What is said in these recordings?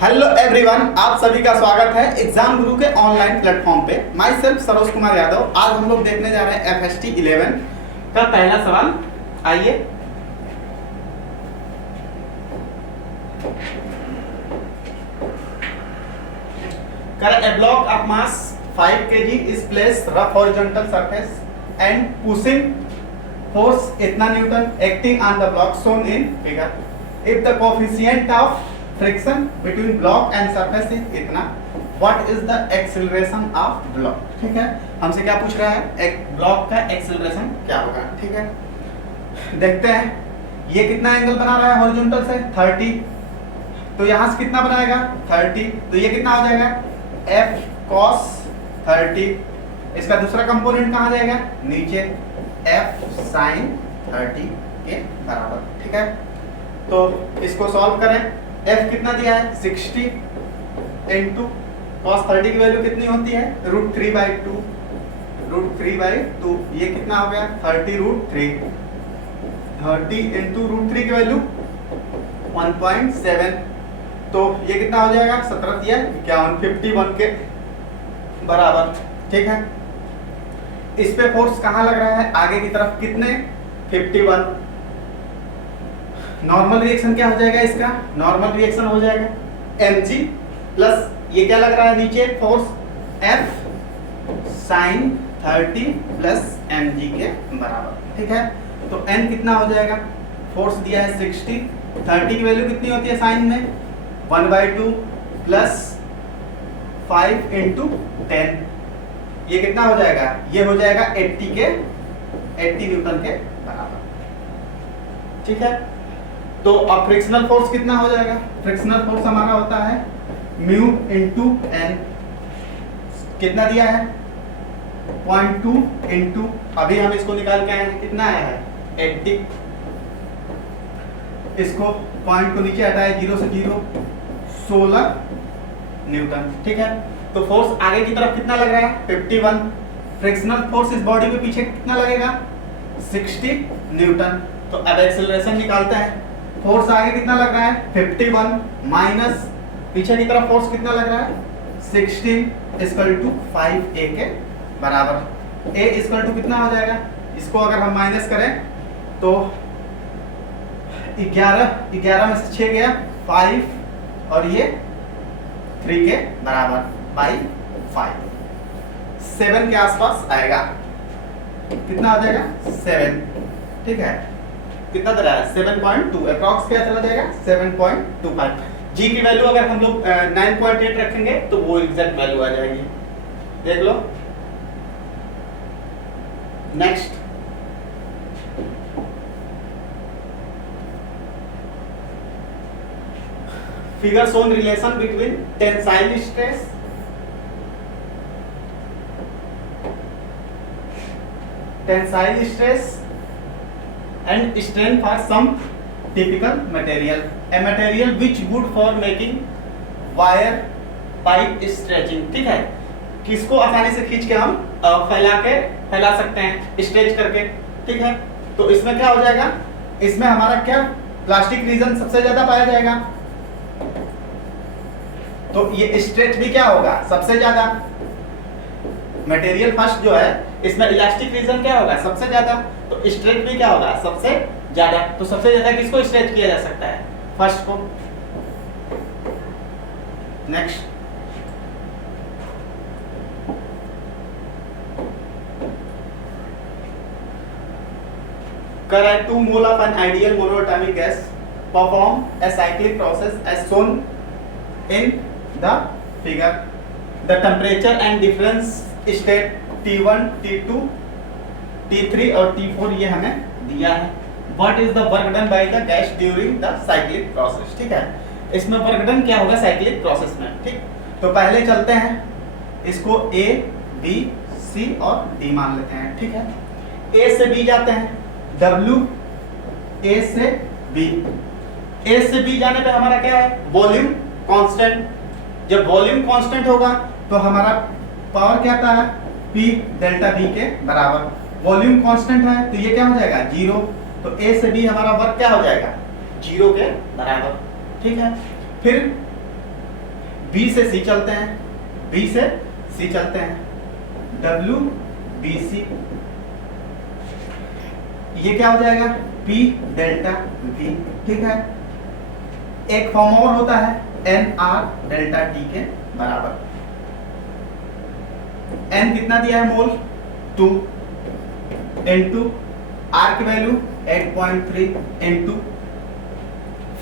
Hello everyone, आप सभी का स्वागत है एग्जाम गुरु के ऑनलाइन प्लेटफॉर्म पे। My self Saroj Kumar Yadav. आज हम लोग देखने जा रहे हैं FST 11 का पहला सवाल। आइए, a block of mass 5 kg is placed rough horizontal surface and pushing force इतना Newton acting on the block shown in figure. If the coefficient of friction between block and surface is इतना, what is the acceleration of block? ठीक है, हमसे क्या पूछ रहा है, एक ब्लॉक का एक्सेलरेशन क्या होगा। ठीक है, देखते हैं ये कितना एंगल बना रहा है हॉरिजॉन्टल से 30, तो यहाँ से कितना बनाएगा 30, तो ये कितना हो जाएगा F cos 30। इसका दूसरा कंपोनेंट कहाँ जाएगा, नीचे F sin 30 के बराबर। ठीक है, तो इसको सॉल्व करें। F कितना दिया है 60 इंटू cos 30 की वैल्यू कितनी होती है √3/2, √3/2 ये कितना हो गया 30√3, 30 इंटू √3 की वैल्यू 1.7, तो ये कितना हो जाएगा 17 या 51 के बराबर। ठीक है, इस पे फोर्स कहाँ लग रहा है, आगे की तरफ कितने 51। नॉर्मल रिएक्शन क्या हो जाएगा, इसका नॉर्मल रिएक्शन हो जाएगा mg प्लस ये क्या लग रहा है नीचे force F sin 30 plus mg के बराबर। ठीक है, तो n कितना हो जाएगा, फोर्स दिया है 60, 30 की वैल्यू कितनी होती है साइन में 1/2 प्लस 5 इंटू 10, ये कितना हो जाएगा, ये हो जाएगा 80 न्यूटन के बराबर। ठीक है, तो अब फ्रिक्शनल फोर्स कितना हो जाएगा, फ्रिक्शनल फोर्स हमारा होता है म्यू इंटू एन, कितना दिया है 0.2 इंटू, अभी हम इसको निकाल के आए हैं कितना आया है 80, इसको पॉइंट को नीचे हटाए 0 से 0 16 न्यूटन। ठीक है, तो फोर्स आगे की तरफ कितना लग रहा है 51, फ्रिक्शनल फोर्स इस बॉडी पे पीछे कितना लगेगा 60 न्यूटन। तो अब एक्सेलरेशन निकालते हैं, फोर्स आगे कितना लग रहा है 51 माइनस पीछे की तरफ फोर्स कितना लग रहा है 16 इक्वल टू 5a के बराबर। a इक्वल टू कितना हो जाएगा, इसको अगर हम माइनस करें तो 11 में से 6 गया 5 और ये 3 के बराबर बाई 5, 7 के आसपास आएगा, कितना हो जाएगा 7। ठीक है, कितना दे रहा है 7.2, अप्रॉक्स क्या चला जाएगा 7.25। जी की वैल्यू अगर हम लोग 9.8 रखेंगे तो वो एग्जैक्ट वैल्यू आ जाएगी, देख लो। Next, figure shown relation between tensile stress and strain for some typical material, a material which good for making wire by stretching। ठीक है, किसको आसानी से खींच के हम फैला सकते हैं स्ट्रेच करके। ठीक है, तो इसमें क्या हो जाएगा, इसमें हमारा क्या प्लास्टिक रीजन सबसे ज्यादा पाया जाएगा, तो ये स्ट्रेच भी क्या होगा सबसे ज्यादा, मटेरियल फर्स्ट जो है इसमें इलास्टिक रीजन क्या होगा सबसे ज्यादा, तो स्ट्रेच भी क्या होगा सबसे ज्यादा। तो सबसे ज्यादा किसको स्ट्रेच किया जा सकता है, फर्स्ट को। Next, correct 2 mole of an ideal monoatomic gas perform a cyclic process as shown in the figure. The temperature and difference state T1, T2, T3 और T4 ये हमें दिया है। What is the work done by the gas during the cyclic process? ठीक है, इसमें work done क्या होगा साइक्लिक प्रोसेस में। ठीक, तो पहले चलते हैं इसको A, B, C और D मान लेते हैं। ठीक है, A से B जाते हैं, W A से B, A से B जाने पे हमारा क्या है वॉल्यूम कांस्टेंट, जब वॉल्यूम कांस्टेंट होगा तो हमारा पावर क्या आता है P डेल्टा V के बराबर, वॉल्यूम कांस्टेंट है तो ये क्या हो जाएगा 0, तो A से B हमारा वर्क क्या हो जाएगा 0 के बराबर। ठीक है, फिर बी से सी चलते हैं, बी से सी चलते हैं, डब्ल्यू बी सी, ये क्या हो जाएगा P डेल्टा V, ठीक है। एक फॉर्म और होता है NR डेल्टा T के बराबर। N कितना दिया है मोल 2 इनटू R की value 8.3 into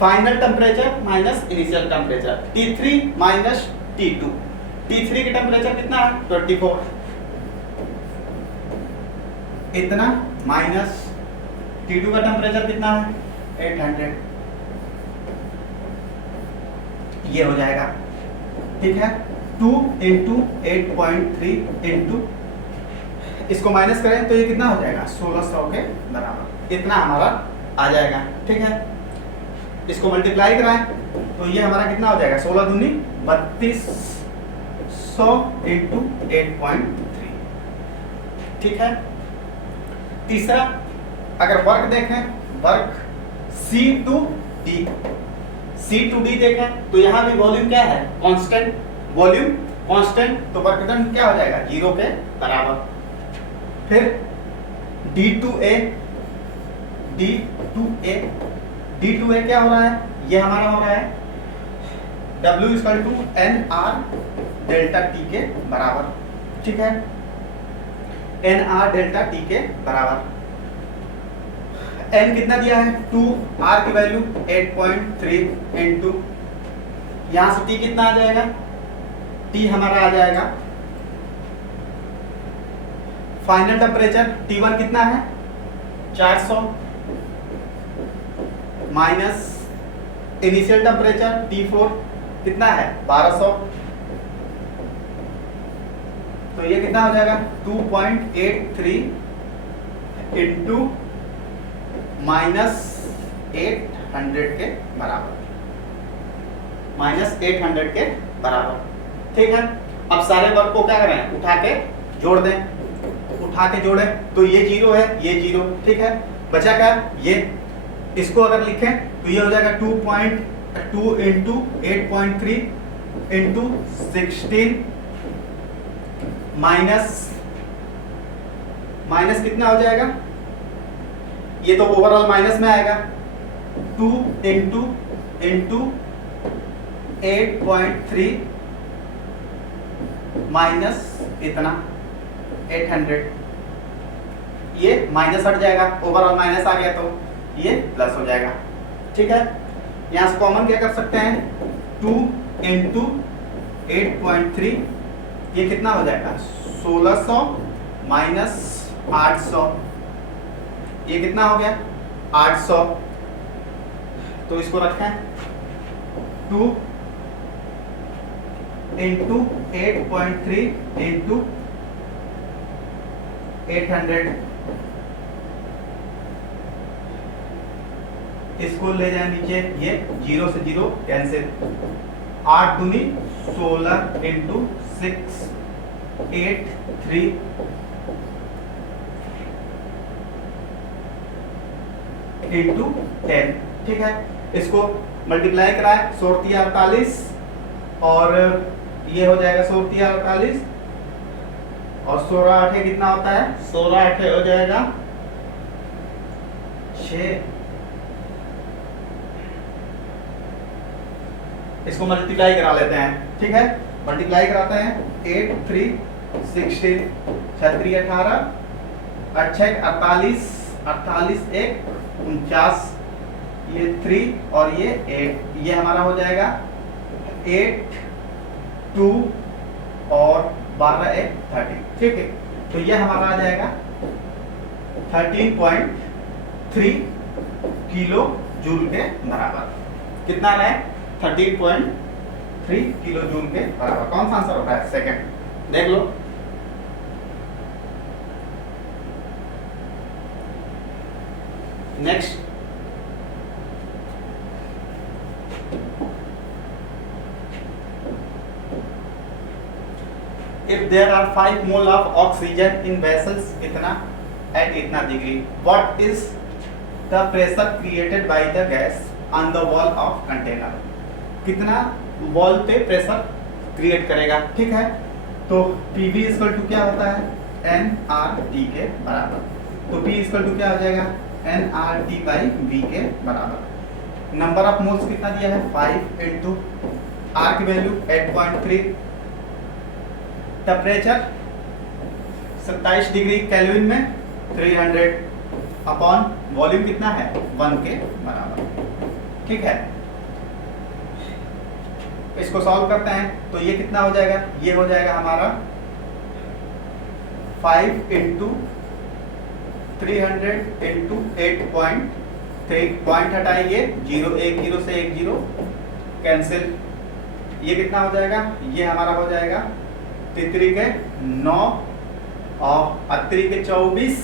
final temperature minus initial temperature T3 minus T2। T3 की टेम्परेचर कितना है 24, इतना माइनस T2 का टेम्परेचर कितना है 800, ये हो जाएगा, ठीक है। 2 इंटू 8.3 इंटू इसको माइनस करें तो ये कितना हो जाएगा 1600 के बराबर, इतना हमारा आ जाएगा, ठीक है। इसको मल्टीप्लाई कराएं तो ये हमारा कितना हो जाएगा 16 दूनी 3200 इंटू 8.3, ठीक है। तीसरा अगर वर्क देखें, वर्क C2D, C2D देखें तो यहाँ भी वॉल्यूम क्या है कांस्टेंट, वॉल्यूम कांस्टेंट, तो वर्क डन क्या हो जाएगा 0 के बराबर। फिर D2A, D2A, D2A क्या हो रहा है, ये हमारा हो रहा है W equal to NR delta T के बराबर, ठीक है। NR डेल्टा T के बराबर। N कितना दिया है 2, R की वैल्यू 8.3 इंटू यहाँ से T कितना आ जाएगा, T हमारा आ जाएगा फाइनल टेम्परेचर T1 कितना है 400 माइनस इनिशियल टेम्परेचर T4 कितना है 1200, तो ये कितना हो जाएगा 2.83 इंटू माइनस 800 के बराबर, माइनस 800 के बराबर, ठीक है। अब सारे वर्क को क्या करें उठा के जोड़ दें, उठा के जोड़े तो ये 0 है, ये 0, ठीक है। बचा क्या ये, इसको अगर लिखें तो ये हो जाएगा 2.2 इंटू 8.3 इंटू 16 माइनस कितना हो जाएगा, ये तो ओवरऑल माइनस में आएगा 2 इंटू 8.3 माइनस इतना 800, ये माइनस हट जाएगा, ओवरऑल माइनस आ गया तो ये प्लस हो जाएगा, ठीक है। यहाँ से कॉमन क्या कर सकते हैं 2 इंटू 8.3, ये कितना हो जाएगा 1600 माइनस 800, ये कितना हो गया 800, तो इसको रखें 2 इंटू 8.3 इंटू 800, इसको ले जाए नीचे, ये 0 से 0 कैंसिल, 8 दूनी 16 इंटू 6 8 3 इंटू 10, ठीक है। इसको मल्टीप्लाई कराए 16 और ये हो जाएगा 16 और 16 8 कितना होता है 16 8 हो जाएगा 6, इसको मल्टीप्लाई करा लेते हैं, ठीक है। मल्टीप्लाई कराते हैं 8 3 16 6 3 18 8 6 48 48 1 49, ये 3 और ये 8, ये हमारा हो जाएगा 8 2 और 12 1 13, ठीक है। तो ये हमारा आ जाएगा 13.3 किलो जूल के बराबर, कितना है 13.3 किलो जूल के बराबर। कौन सा आंसर होता है सेकंड, देख लो। Next, if there are 5 mole of oxygen in vessels इतना at इतना degree, what is the pressure created by the gas on the wall of container, कितना वॉल पे प्रेशर क्रिएट करेगा, ठीक है। तो PV इक्वल टू क्या होता है, nRT के बराबर। तो P इक्वल टू क्या हो जाएगा, nRT बाई V के बराबर। नंबर ऑफ मोल्स कितना दिया है, 5 इंटू R की वैल्यू 8.3, टेम्परेचर 27 डिग्री केल्विन में 300 अपॉन वॉल्यूम कितना है 1 के बराबर, ठीक है। इसको सॉल्व करते हैं तो ये कितना हो जाएगा, ये हो जाएगा हमारा 5 इंटू 300 इंटू 8.3, पॉइंट हटाइए 0, 1 0 से 1 0 कैंसिल, ये कितना हो जाएगा, ये हमारा हो जाएगा 3 के 9 और 3 के 24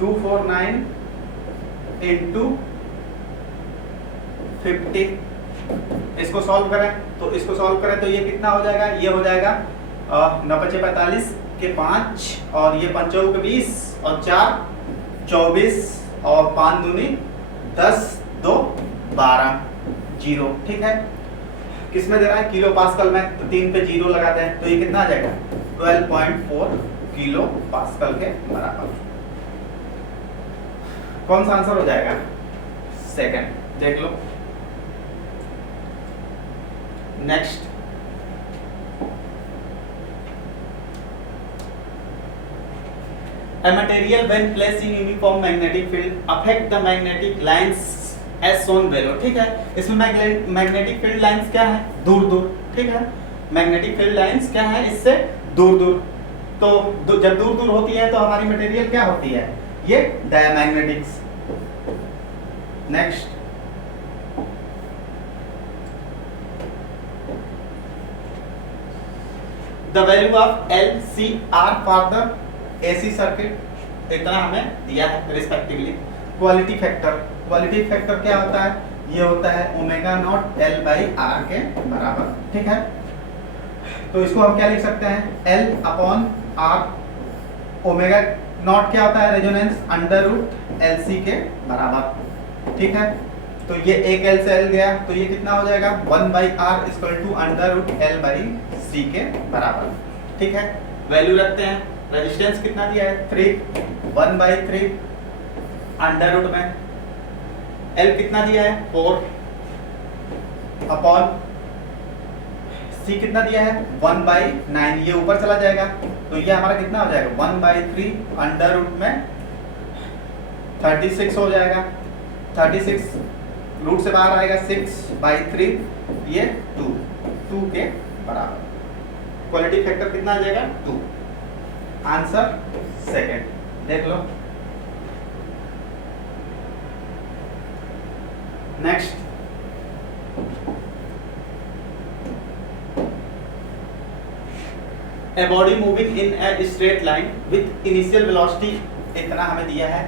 249 इंटू 50। इसको सॉल्व करें तो ये कितना हो जाएगा, ये हो जाएगा 9 5 45 के 5 और ये 5 के 20 और 4 24 और 5 दूनी 10 2 12 0, ठीक है। किस में दे रहा है, किलो पास्कल में, तो 3 पे 0 लगाते हैं तो ये कितना आ जाएगा 12.4 किलो पास्कल के बराबर। कौन सा आंसर हो जाएगा, सेकंड, देख लो। Next, a material when placed in uniform magnetic field affect the magnetic lines as shown below, ठीक है। इसमें मैग्नेटिक फील्ड लाइंस क्या है, दूर दूर, ठीक है। मैग्नेटिक फील्ड लाइंस क्या है, इससे दूर दूर। तो जब दूर दूर होती है तो हमारी मटेरियल क्या होती है, ये diamagnetics. Next, the value of LCR for the AC circuit, इतना हमें दिया है रिस्पेक्टिवली। क्वालिटी फैक्टर क्या होता है, ये होता है omega naught L by R के बराबर, ठीक है। तो इसको हम क्या लिख सकते हैं, L upon R, omega naught क्या होता है, रेजोनेंस अंडर रूट LC के बराबर, ठीक है। तो ये एक L से L गया तो ये कितना हो जाएगा 1 by R equal to under root L by C के बराबर, ठीक है। वैल्यू रखते हैं, रेजिस्टेंस कितना दिया है 3, 1 बाई 3 अंडर रूट में L कितना दिया है 4 अपॉन C कितना दिया है 1 बाई 9, ये ऊपर चला जाएगा तो ये हमारा कितना हो जाएगा 1 बाई 3 अंडर रूट में 36 हो जाएगा। 36 रूट से बाहर आएगा 6 बाई 3, ये 2 के बराबर। क्वालिटी फैक्टर कितना आ जाएगा 2। आंसर सेकंड, देख लो। Next, a body moving in a straight line with initial velocity इतना हमें दिया है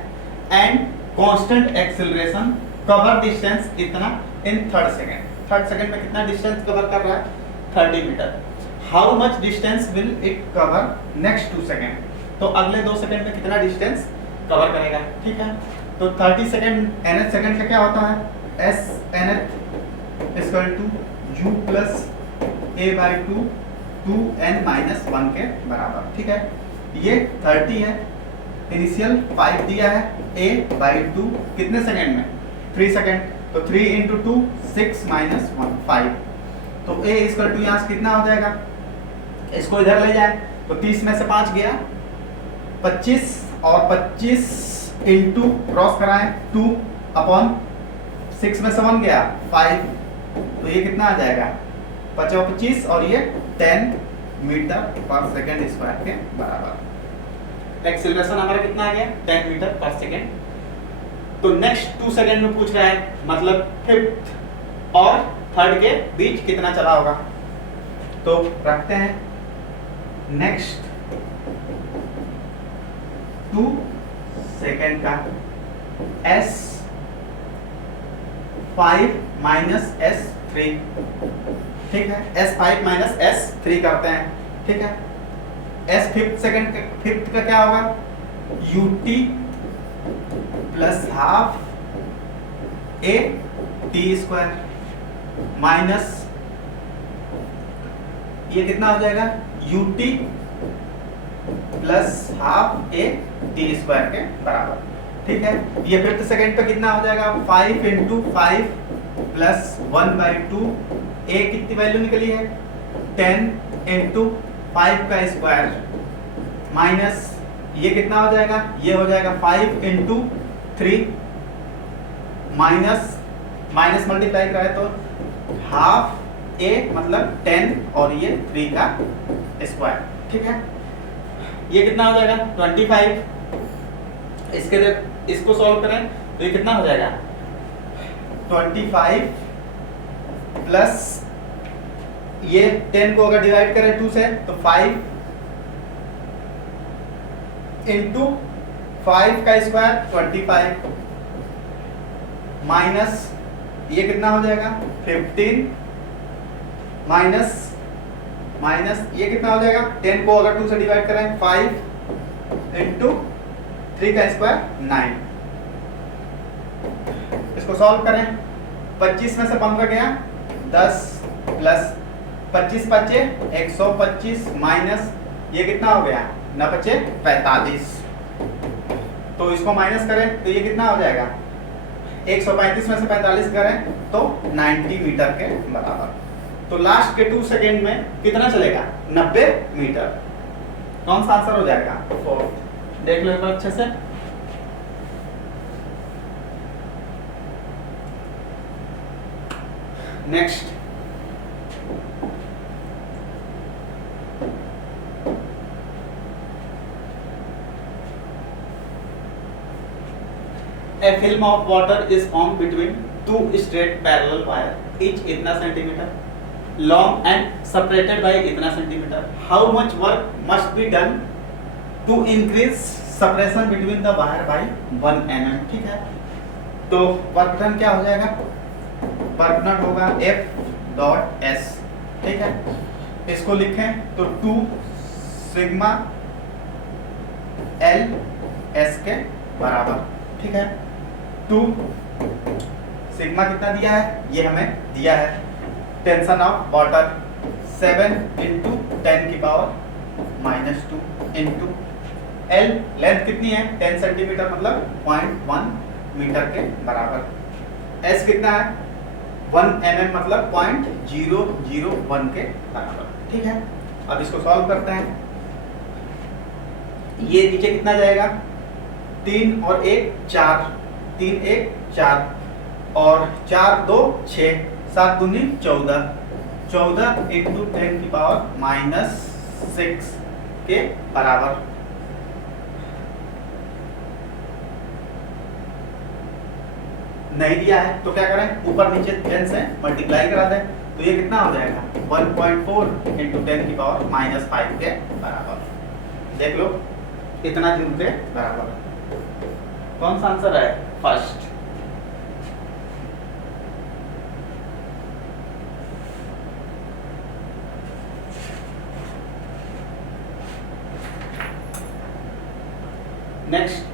and constant acceleration cover distance इतना in third second में कितना डिस्टेंस कवर कर रहा है 30 metre. how much distance will it cover next 2 second, तो अगले 2 सेकेंड में कितना डिस्टेंस कवर करेगा, ठीक है। तो 30 सेकेंड nth सेकेंड का क्या होता है s nth equal to u plus a by 2n minus 1 के बराबर, ठीक है। ये 30 है, इनिशियल 5 दिया है, a बाई 2 कितने सेकेंड में 3 सेकेंड, तो 3 इंटू 2 6 माइनस 1 5, तो a इक्वल टू यहाँ से कितना हो जाएगा, इसको इधर ले जाए तो 30 में से 5 गया 25 और 25 इंटू क्रॉस कराएं 2 अपॉन 6 में से 1 गया 5, तो ये कितना आ जाएगा 25 और ये 10 मीटर पर सेकेंड स्क्वायर के बराबर। एक्सीलरेशन हमारा कितना आ गया 10 मीटर पर सेकेंड। तो नेक्स्ट 2 सेकेंड में पूछ रहा है, मतलब फिफ्थ और थर्ड के बीच कितना चला होगा, तो रखते हैं। नेक्स्ट 2 सेकेंड का S5 माइनस S3, ठीक है। S5 माइनस S3 करते हैं, ठीक है। S फिफ्थ का क्या होगा UT plus half A T square, minus ये कितना हो जाएगा ut plus half A T square के बराबर। ठीक है, ये फिफ्थ सेकेंड पे कितना हो जाएगा 5 इंटू 5 प्लस 1/2। ए कितनी वैल्यू निकली है 10 इंटू 5 का स्क्वायर माइनस ये कितना हो जाएगा, ये हो जाएगा 5 इंटू 3 माइनस माइनस मल्टीप्लाई करें तो हाफ ए मतलब 10 और ये 3 का स्क्वायर। ठीक है, ये कितना हो जाएगा 25। इसको सॉल्व करें तो ये कितना हो जाएगा 25 प्लस ये 10 को अगर डिवाइड करें 2 से तो 5 इंटू 5 का स्क्वायर 25 माइनस ये कितना हो जाएगा 15 माइनस माइनस ये कितना हो जाएगा 10 को अगर 2 से डिवाइड करें 5 इंटू 3 का स्क्वायर 9। इसको सॉल्व करें 25 में से 15 गया 10 प्लस 25 बचे 125 माइनस ये कितना हो गया 9 बचे 45। तो इसको माइनस करें तो ये कितना हो जाएगा 135 में से 45 करें तो 90 मीटर के बराबर। तो लास्ट के 2 सेकेंड में कितना चलेगा 90 मीटर। कौन सा आंसर हो जाएगा 4। देख लो एक बार अच्छे से। Next A film of water is formed between two straight parallel wire, each इतना centimetre long and separated by इतना centimetre. How much work must be done to increase separation between the wire by 1 mm? ठीक है, तो work done क्या हो जाएगा, work done होगा F dot S। ठीक है, इसको लिखें तो 2 सिग्मा L S के बराबर। ठीक है, 2 सिग्मा कितना दिया है, ये हमें दिया है टेंशन ऑफ वाटर 7 इंटू 10 की पावर -2 इंटू L लेंथ कितनी है 10 सेंटीमीटर मतलब 0.1 मीटर के बराबर। S कितना है 1 mm मतलब 0.001 के बराबर। ठीक है, अब इसको सॉल्व करते हैं। ये नीचे कितना जाएगा 3 और 1 4, 3 1 4 और 4 2 6, 7 दूनी 14, 14 इंटू 10 की पावर -6 के बराबर। नहीं दिया है तो क्या करें, ऊपर नीचे 10 से मल्टीप्लाई करा दें तो ये कितना हो जाएगा 1.4 इंटू 10 की पावर -5 के बराबर। देख लो इतना जूल के बराबर। कौन सा आंसर है first. Next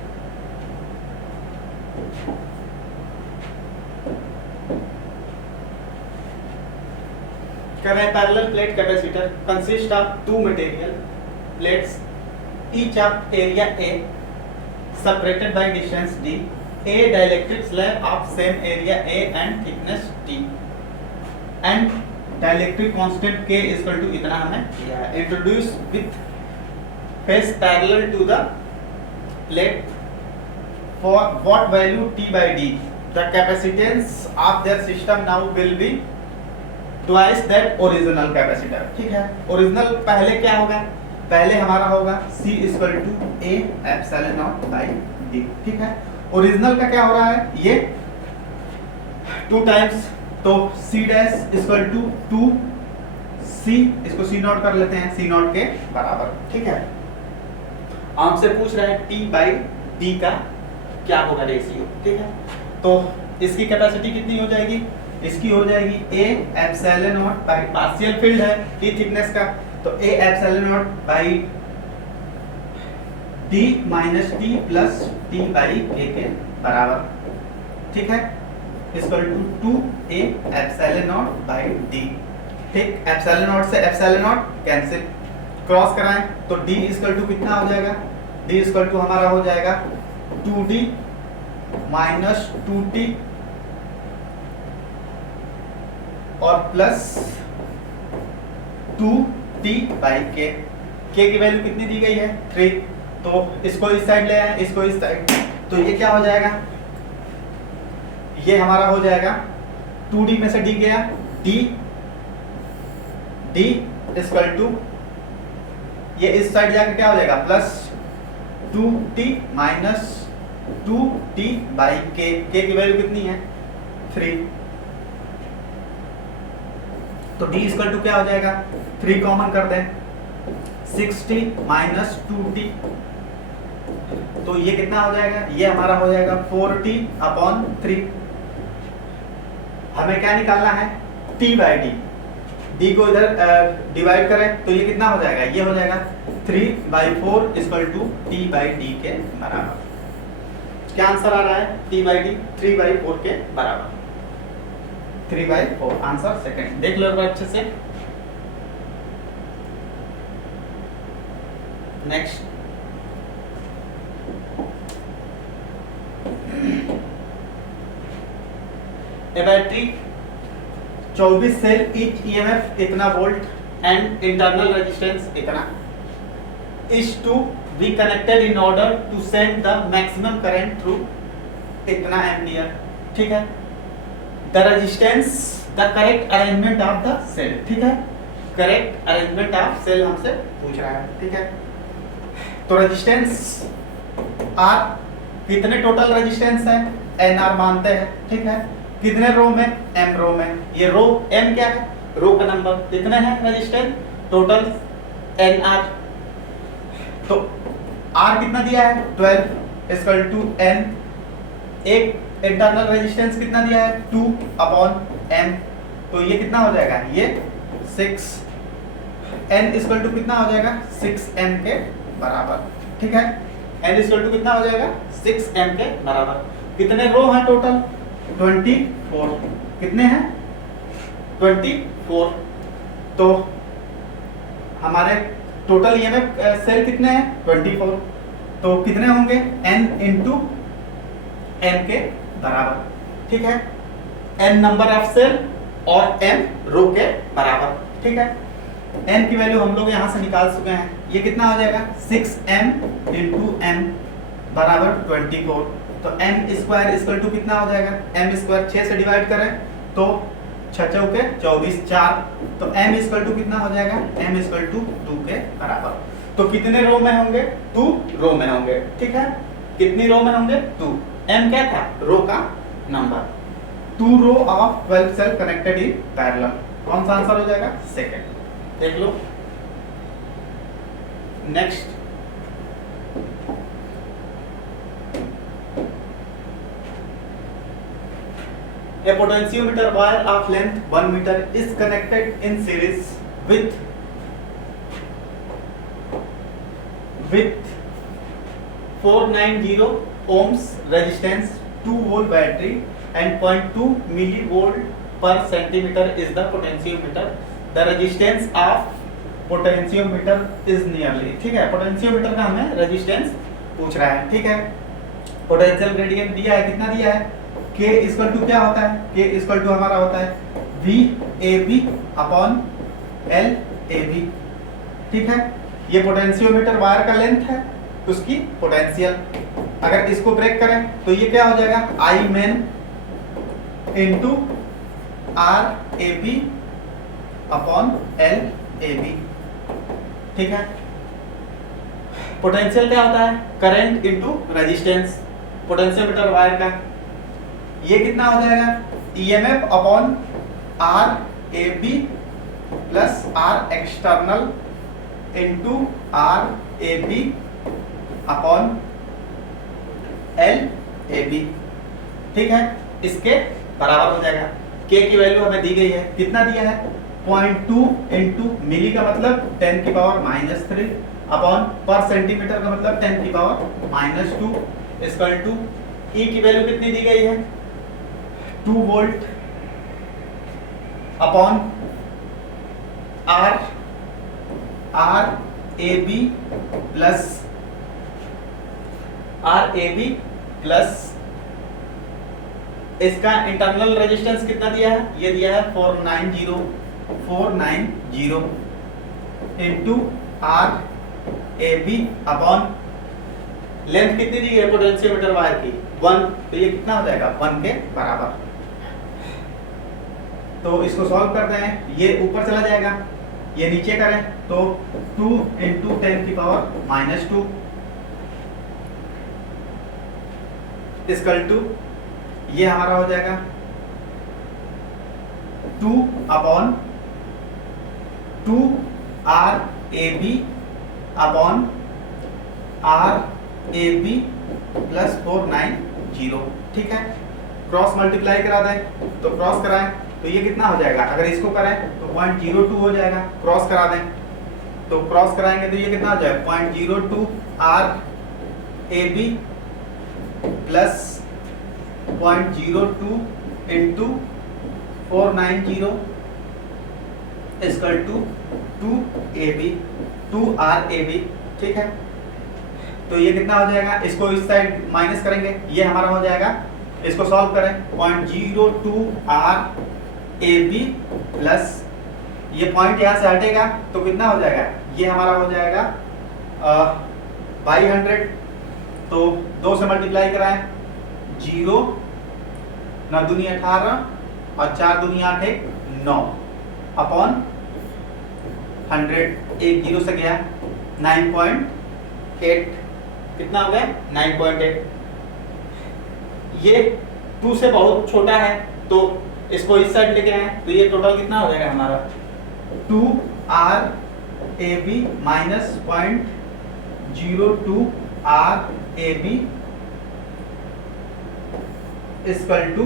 parallel plate capacitor consist of 2 material plates each of area A separated by distance D, a dielectric slab of same area A and thickness T and dielectric constant K is equal to इतना हमें दिया है। Introduce with face parallel to the plate for what value T by D, the capacitance of their system now will be twice that original capacitor। ठीक है, original पहले क्या होगा, पहले हमारा होगा C equal to A epsilon naught by D। ठीक है, ओरिजिनल का क्या हो रहा है, ये 2 टाइम्स तो C dash equal to 2 C, इसको C नॉट कर लेते हैं, C नॉट के बराबर। ठीक है, हमसे पूछ रहा है T बाई D का क्या होगा रेशियो। ठीक है, तो इसकी कैपेसिटी कितनी हो जाएगी, इसकी हो जाएगी A epsilon naught by partial field है T थिकनेस का, तो A epsilon naught by D minus T plus T by A के बराबर। ठीक है, equal to 2a epsilon naught by d। ठीक, एप्सिलॉन नॉट से एप्सिलॉन नॉट कैंसिल, क्रॉस कराएं तो d इक्वल टू कितना हो जाएगा, d इक्वल टू हमारा हो जाएगा 2d माइनस 2t और plus 2t by k। k की वैल्यू कितनी दी गई है 3, तो इसको इस साइड ले आए, इसको इस साइड, तो ये क्या हो जाएगा, ये हमारा हो जाएगा 2d में से d गया, d इक्वल टू ये इस साइड जाके क्या हो जाएगा plus 2t minus 2t by k। k की वैल्यू कितनी है 3, तो d इक्वल टू क्या हो जाएगा 3 कॉमन कर दें 6t माइनस 2t, तो ये कितना हो जाएगा, ये हमारा हो जाएगा 4t अपॉन 3। हमें क्या निकालना है t बाई d, d को इधर डिवाइड करें तो ये कितना हो जाएगा, ये हो जाएगा 3/4 equal to t by d के बराबर। क्या आंसर आ रहा है t बाई d 3/4 के बराबर, 3/4 आंसर सेकंड। देख लो अच्छे से। Next, a battery 24 cell, each EMF इतना वोल्ट एंड इंटरनल रेजिस्टेंस इतना is to be connected in order to send the maximum current through इतना एम्पियर। ठीक है, the resistance the correct arrangement of the cell. ठीक है, correct arrangement of cell हमसे पूछ रहा है। ठीक है, तो रेजिस्टेंस आर, कितने टोटल रेजिस्टेंस है एन आर मानते हैं। ठीक है, कितने रो में, एम रो में, ये रो एम क्या है रो का नंबर, कितने हैं रेजिस्टेंस टोटल एन आर, तो आर कितना दिया है 12 इक्वल टू एन, एक इंटरनल रेजिस्टेंस कितना दिया है 2 अपॉन एम, तो ये कितना हो जाएगा ये 6, एन इक्वल टू कितना हो जाएगा 6 एम के बराबर। ठीक है, एन इक्वल टू कितना हो जाएगा 6 एम के बराबर। कितने रो हैं टोटल 24, कितने हैं 24, तो हमारे टोटल ईएमएफ सेल कितने हैं 24, तो कितने होंगे n इंटू m के बराबर। ठीक है, n नंबर ऑफ सेल और m रो के बराबर। ठीक है, n की वैल्यू हम लोग यहाँ से निकाल चुके हैं, ये कितना हो जाएगा 6m इंटू m बराबर 24, तो m स्क्वायर इक्वल टू कितना हो जाएगा, m स्क्वायर 6 से डिवाइड करें तो 6 चौके 24 4, तो m इक्वल टू कितना हो जाएगा, m इक्वल टू 2 के बराबर। तो कितने रो में होंगे 2 रो में होंगे। ठीक है, कितनी रो में होंगे 2, m क्या था रो का number, 2 row of 12 cell connected in parallel, कौन सा आंसर हो जाएगा सेकंड। देख लो next, a potentiometer wire of length 1 meter is connected in series with 490 ohms resistance, 2 volt battery and 0.2 millivolt per centimeter is the potentiometer. The resistance of potentiometer is nearly। ठीक है, potentiometer का हमें resistance पूछ रहा है। ठीक है, potential gradient दिया है, कितना दिया है K इक्वल टू क्या होता है, K इक्वल टू हमारा होता है VAB अपॉन LAB। ठीक है, ये पोटेंशियोमीटर वायर का लेंथ है, उसकी पोटेंशियल, अगर इसको ब्रेक करें तो ये क्या हो जाएगा I main into RAB upon LAB। ठीक है, पोटेंशियल क्या होता है current into resistance, potentiometer wire का, ये कितना हो जाएगा EMF upon RAB plus R external into RAB upon LAB। ठीक है, इसके बराबर हो जाएगा। K की वैल्यू हमें दी गई है, कितना दिया है 0.2 इंटू मिली का मतलब 10 की पावर -3 अपॉन पर सेंटीमीटर का मतलब 10 की पावर -2 इक्वल टू E की वैल्यू कितनी दी गई है 2 volt upon R A B plus इसका इंटरनल रेजिस्टेंस कितना दिया है, ये दिया है 490 into R A B upon length कितनी दी है पोटेंशियोमीटर वायर की 1, तो ये कितना हो जाएगा 1 के बराबर। तो इसको सॉल्व करते हैं, ये ऊपर चला जाएगा, ये नीचे करें तो 2 इंटू 10 की पावर -2 इक्वल टू ये हमारा हो जाएगा 2 upon 2 R A B upon R A B plus 490। ठीक है, क्रॉस मल्टीप्लाई करा दें तो क्रॉस कराएं तो ये कितना हो जाएगा, अगर इसको करें तो 0.02 हो जाएगा, क्रॉस करा दें तो क्रॉस कराएंगे तो ये कितना हो जाएगा 0.02 R A B plus 0.02 into 490 equal to 2 R A B. ठीक है, तो ये कितना हो जाएगा, इसको इस साइड माइनस करेंगे, ये हमारा हो जाएगा, इसको सॉल्व करें 0.02 आर ए बी प्लस ये पॉइंट यहाँ से हटेगा तो कितना हो जाएगा, ये हमारा हो जाएगा बाई 100, तो 2 से मल्टीप्लाई कराएं 0 9 दूनी 18 और 4 दूनी 8 1 9 अपॉन 100, एक 0 से गया 9.8, कितना हो गया 9.8। ये 2 से बहुत छोटा है तो इसको इस साइड लेके आए तो ये टोटल कितना हो जाएगा हमारा 2 R A B minus 0.02 R A B equal to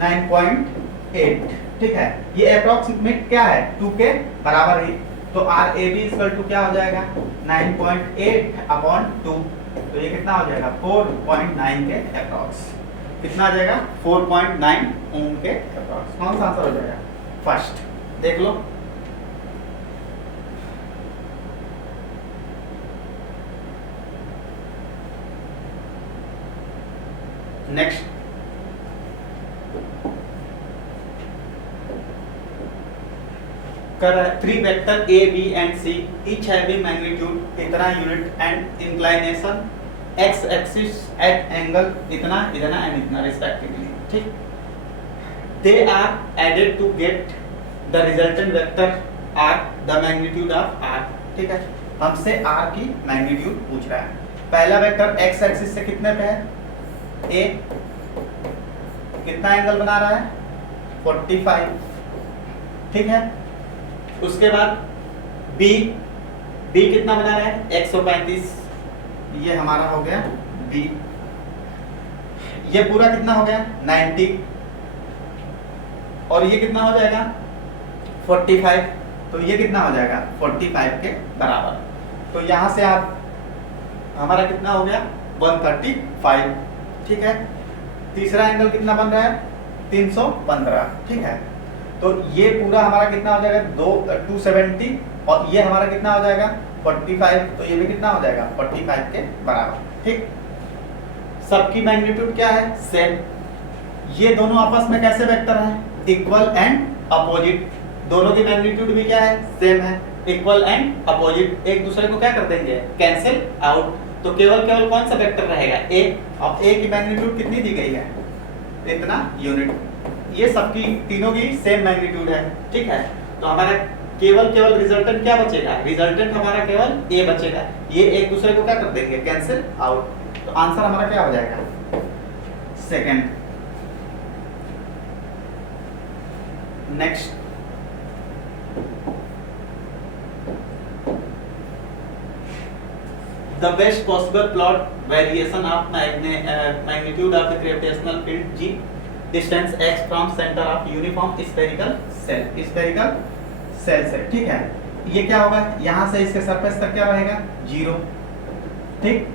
9.8। ठीक है, ये अप्रॉक्सीमेट क्या है 2 के बराबर ही, तो R A B equal to क्या हो जाएगा 9.8 अपॉन 2, तो ये कितना हो जाएगा 4.9 के अप्रॉक्स, कितना आ जाएगा 4.9 ओम के अप्रॉक्स। कौन सा आंसर हो जाएगा, फर्स्ट देख लो। नेक्स्ट कर 3 vector A, B and C each having magnitude इतना unit and inclination x axis at angle इतना इतना एंड इतना रिस्पेक्टिवली। ठीक, they are added to get the resultant vector r the magnitude of r। ठीक है, हमसे r की magnitude पूछ रहा है। पहला वेक्टर x एक्सिस से कितने पे है, A कितना एंगल बना रहा है 45। ठीक है, उसके बाद B कितना बना रहा है 135, ये हमारा हो गया B। ये पूरा कितना हो गया 90 और ये कितना हो जाएगा 45, तो ये कितना हो जाएगा 45 के बराबर। तो यहां से आप हमारा कितना हो गया 135। ठीक है, तीसरा एंगल कितना बन रहा है 315। ठीक है, तो ये पूरा हमारा कितना हो जाएगा 270 और ये हमारा कितना हो जाएगा 45, तो ये भी कितना हो जाएगा 45 के बराबर। ठीक, सबकी मैग्नीट्यूड क्या है सेम, ये दोनों आपस में कैसे वेक्टर हैं इक्वल एंड अपोजिट, दोनों की मैग्नीट्यूड भी क्या है सेम है, इक्वल एंड अपोजिट, एक दूसरे को क्या कर देंगे कैंसिल आउट, तो केवल कौन सा वेक्टर रहेगा a। अब a की मैग्नीट्यूड कितनी दी गई है इतना यूनिट, ये सबकी तीनों की सेम मैग्नीट्यूड है। ठीक है, तो हमारा केवल रिजल्टेंट क्या बचेगा, रिजल्टेंट हमारा केवल a बचेगा, ये एक दूसरे को क्या कर देंगे कैंसिल आउट, तो आंसर हमारा क्या हो जाएगा second. Next the best possible plot variation of magnitude of the gravitational field g distance x from center of uniform spherical cell से। ठीक है, ये क्या होगा यहाँ से इसके सरफेस तक क्या रहेगा 0। ठीक,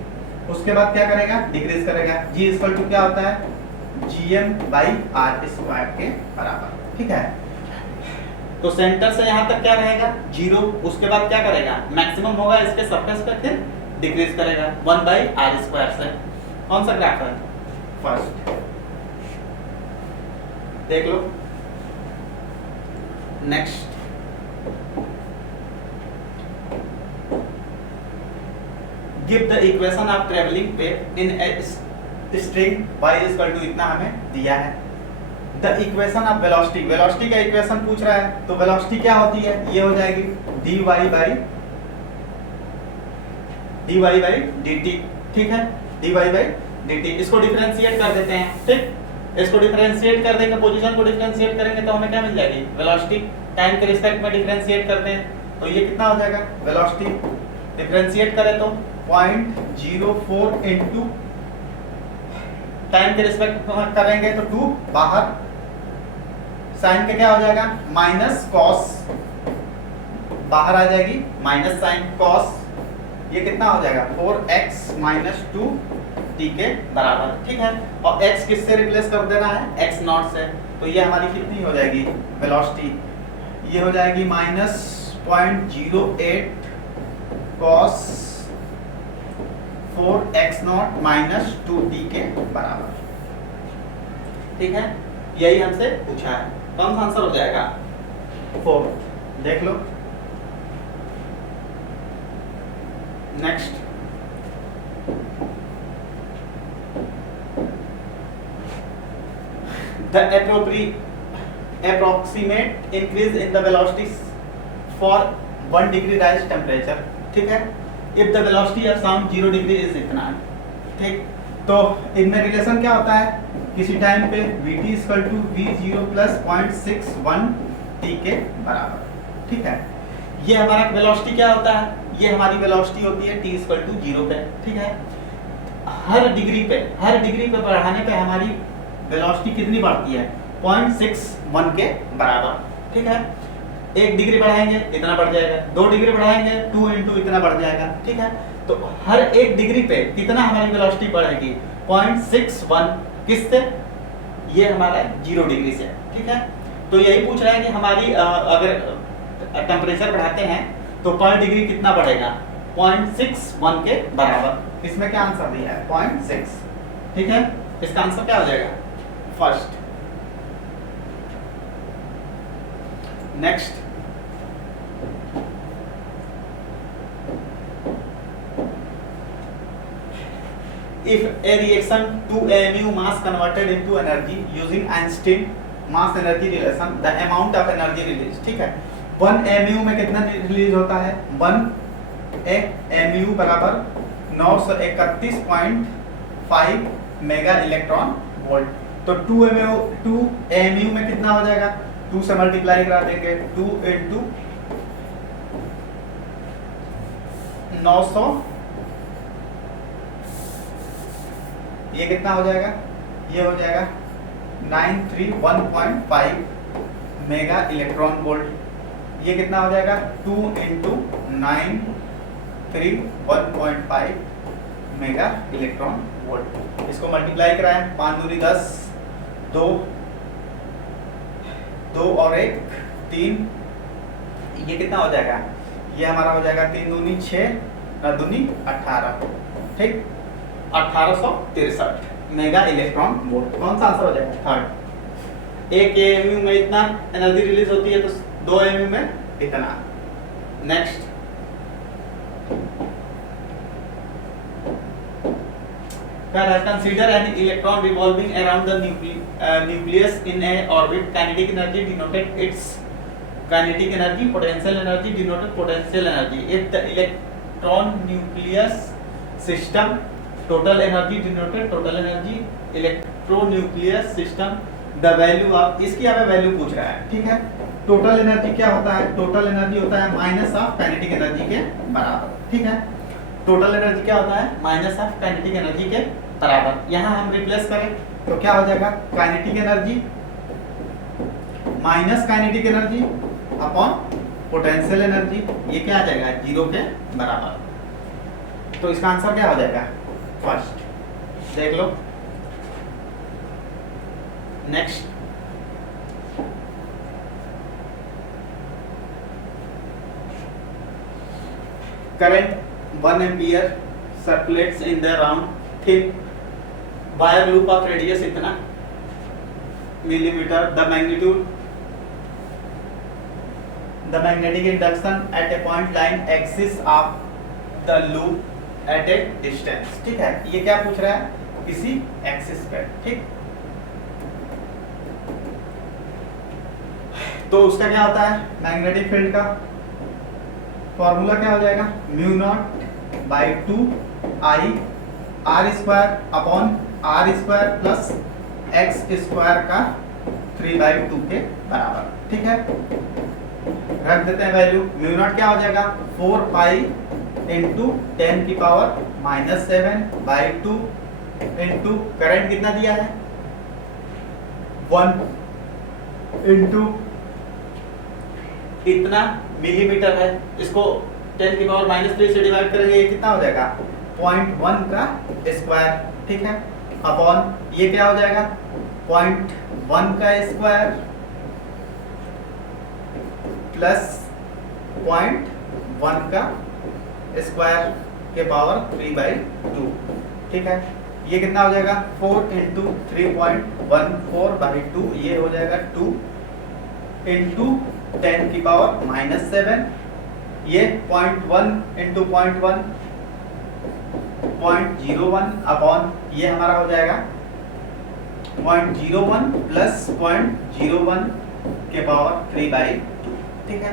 उसके बाद क्या करेगा डिक्रीज करेगा, g इक्वल टू क्या होता है gm/r² के बराबर, ठीक है। तो सेंटर से यहाँ तक क्या रहेगा 0, उसके बाद क्या करेगा मैक्सिमम होगा इसके सरफेस पे, फिर डिक्रीज करेगा 1/r² से। कौन सा ग्राफ है फर्स्ट, देख लो। Next, give the equation of travelling wave in a string y = इतना हमें दिया है। The equation of velocity, velocity का इक्वेशन पूछ रहा है, तो वेलोसिटी क्या होती है, ये हो जाएगी dy/dt, ठीक है, dy/dt। इसको डिफरेंशिएट कर देते हैं, ठीक। इसको डिफरेंशिएट कर देंगे, पोजीशन को डिफरेंशिएट करेंगे तो हमें क्या मिल जाएगी वेलोसिटी। टाइम के रिस्पेक्ट में डिफरेंशिएट करते हैं तो ये कितना हो जाएगा वेलोसिटी, डिफरेंशिएट करें तो 0.04 इनटू टाइम के रिस्पेक्ट करेंगे तो 2 बाहर, साइन का क्या हो जाएगा माइनस कॉस, बाहर आ जाएगी माइनस साइन कॉस, ये कितना हो जाएगा 4x - 2t के बराबर, ठीक है। और x किससे रिप्लेस कर देना है x0 से, तो ये हमारी कितनी हो जाएगी वेलोसिटी, ये हो जाएगी -0.08 cos 4x0 - 2t के बराबर, ठीक है। यही हमसे पूछा है, कौन सा आंसर हो जाएगा 4, देख लो। Next, the approximate increase in the velocity for 1 degree rise temperature, ठीक है। if the velocity of sound 0 degree is इतना, ठीक। तो इनमें रिलेशन क्या होता है, किसी टाइम पे vt = v0 + 0.61 t के बराबर, ठीक है। ये हमारा वेलोसिटी क्या होता है, ये हमारी वेलोसिटी होती है t = 0 पे, ठीक है। हर डिग्री पे बढ़ाने पे हमारी वेलोसिटी कितनी बढ़ती है 0.61 के बराबर, ठीक है। 1 डिग्री बढ़ाएंगे इतना बढ़ जाएगा, 2 डिग्री बढ़ाएंगे 2 × इतना बढ़ जाएगा, ठीक है। तो हर 1 डिग्री पे कितना हमारी वेलोसिटी बढ़ेगी 0.61, किससे, ये हमारा 0 डिग्री से, ठीक है। तो यही पूछ रहा है कि हमारी अगर टेम्परेचर बढ़ाते हैं तो पर डिग्री कितना बढ़ेगा 0.61 के बराबर। इसमें क्या आंसर दिया है 0.6, ठीक है। इसका आंसर क्या हो जाएगा first. Next, if a reaction to mu mass converted into energy using Einstein mass energy relation, the amount of energy released, ठीक है। 1 mu में कितना रिलीज होता है 1 mu बराबर 931.5 मेगा इलेक्ट्रॉन वोल्ट। तो 2 mu में कितना हो जाएगा, 2 से मल्टीप्लाई करा देंगे, 2 × 900, ये कितना हो जाएगा, ये हो जाएगा 931.5 मेगा इलेक्ट्रॉन वोल्ट। ये कितना हो जाएगा 2 × 931.5 मेगा इलेक्ट्रॉन वोल्ट। इसको मल्टीप्लाई कराएं, 5 दूनी 10, 2 और 1 3, ये कितना हो जाएगा, ये हमारा हो जाएगा 3 दूनी 6, 9 दूनी 18, ठीक, 1863 मेगा इलेक्ट्रॉन वोल्ट। कौन सा आंसर हो जाएगा थर्ड। 1 mu में इतना एनर्जी रिलीज होती है तो 2 mu में इतना। Next, consider an electron revolving around the nucleus in a orbit. Kinetic energy denoted its kinetic energy, potential energy denoted potential energy. If the electron nucleus system, total energy denoted total energy. Electronucleus system, the value of, इसकी हमें value पूछ रहा है, ठीक है। Total energy क्या होता है, टोटल एनर्जी होता है माइनस ऑफ काइनेटिक एनर्जी के बराबर, ठीक है। टोटल एनर्जी क्या होता है माइनस ऑफ काइनेटिक एनर्जी के बराबर। यहाँ हम रिप्लेस करें तो क्या हो जाएगा, kinetic energy minus kinetic energy upon potential energy, ये क्या आ जाएगा 0 के बराबर। तो इसका आंसर क्या हो जाएगा फर्स्ट, देख लो। Next, current 1 ampere circulates in the round thin wire loop of radius इतना millimeter. The magnetic induction at a point line axis of the loop at a distance. ठीक है, ये क्या पूछ रहा है, किसी एक्सिस पे. ठीक, तो उसका क्या होता है, मैग्नेटिक फील्ड का फॉर्मूला क्या हो जाएगा, mu naught by 2 I R square upon R square plus X square का 3/2 के बराबर. ठीक है, रख देते हैं वैल्यू. म्यू नॉट क्या हो जाएगा, 4 पाई इंटू 10 की पावर -7/2 इंटू करंट कितना दिया है 1 इंटू इतना मिलीमीटर है, इसको 10 की पावर -3 से डिवाइड करेंगे, ये कितना हो जाएगा 0.1 का स्क्वायर. ठीक है, अपॉन ये क्या हो जाएगा 0.1 का स्क्वायर प्लस 0.1 का स्क्वायर के पावर 3/2. ठीक है, ये कितना हो जाएगा 4 इंटू 3.14/2, ये हो जाएगा 2 इंटू 10 की पावर -7, ये 0.1 इंटू 0.1 0.01 अपॉन ये हमारा हो जाएगा 0.01 प्लस 0.01 के पावर 3/2. ठीक है,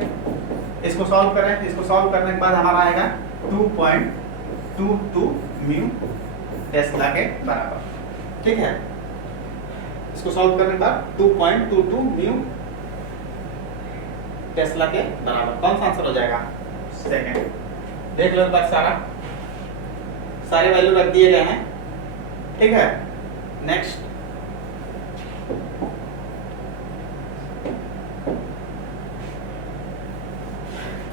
इसको सॉल्व करें, इसको सॉल्व करने के बाद हमारा आएगा 2.22 म्यू टेस्ला के बराबर. ठीक है, इसको सॉल्व करने के बाद 2.22 म्यू टेस्ला के बराबर. कौन सा आंसर हो जाएगा, सेकंड. देख लो एक बार, सारे वैल्यू रख दिए गए हैं. ठीक है, नेक्स्ट,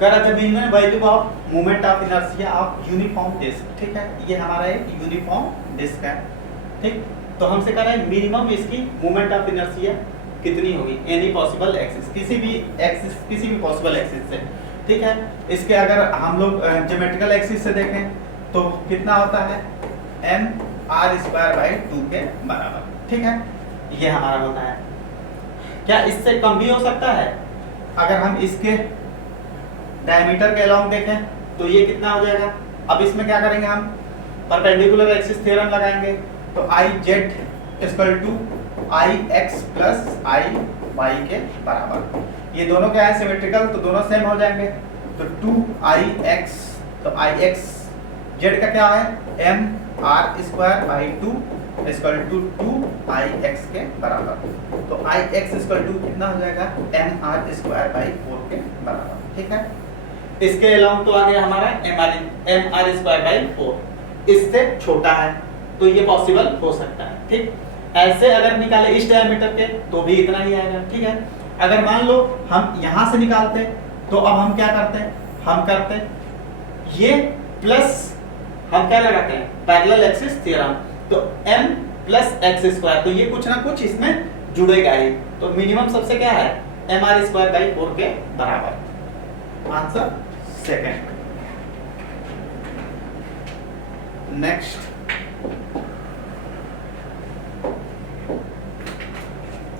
कर the minimum value of moment of inertia of uniform disc. ठीक है, ये हमारा एक यूनिफॉर्म डिस्क है. ठीक, तो हमसे कह रहे हैं मिनिमम इसकी मोमेंट ऑफ इनर्शिया कितनी होगी, एनी पॉसिबल एक्सिस, किसी भी पॉसिबल एक्सिस से. ठीक है, इसके अगर हम लोग ज्योमेट्रिकल एक्सिस से देखें तो कितना होता है mr²/2 के बराबर. ठीक है, ये हमारा होता है. क्या इससे कम भी हो सकता है, अगर हम इसके डायमीटर के अलोंग देखें तो ये कितना हो जाएगा. अब इसमें क्या करेंगे, हम परपेंडिकुलर एक्सिस थ्योरम लगाएंगे, तो iz = ix प्लस iy के बराबर. ये दोनों क्या है, सिमेट्रिकल, तो दोनों सेम हो जाएंगे. तो 2ix, तो ix z का क्या है mr²/2 = 2ix के बराबर. तो ix = कितना हो जाएगा mr²/4 के बराबर. ठीक है, इसके अलावा तो आ गया हमारा mr²/4, इससे छोटा है तो ये पॉसिबल हो सकता है. ठीक, ऐसे अगर निकाले इस डायमीटर के तो भी इतना ही आएगा. ठीक है, अगर मान लो हम यहां से निकालते तो अब हम क्या करते हैं, हम करते ये प्लस हम क्या लगाते हैं पैरेलल एक्सिस थ्योरम, तो m + x², तो ये कुछ ना कुछ इसमें जुड़ेगा ही. तो मिनिमम सबसे क्या है mr²/4 के बराबर. Answer second. Next,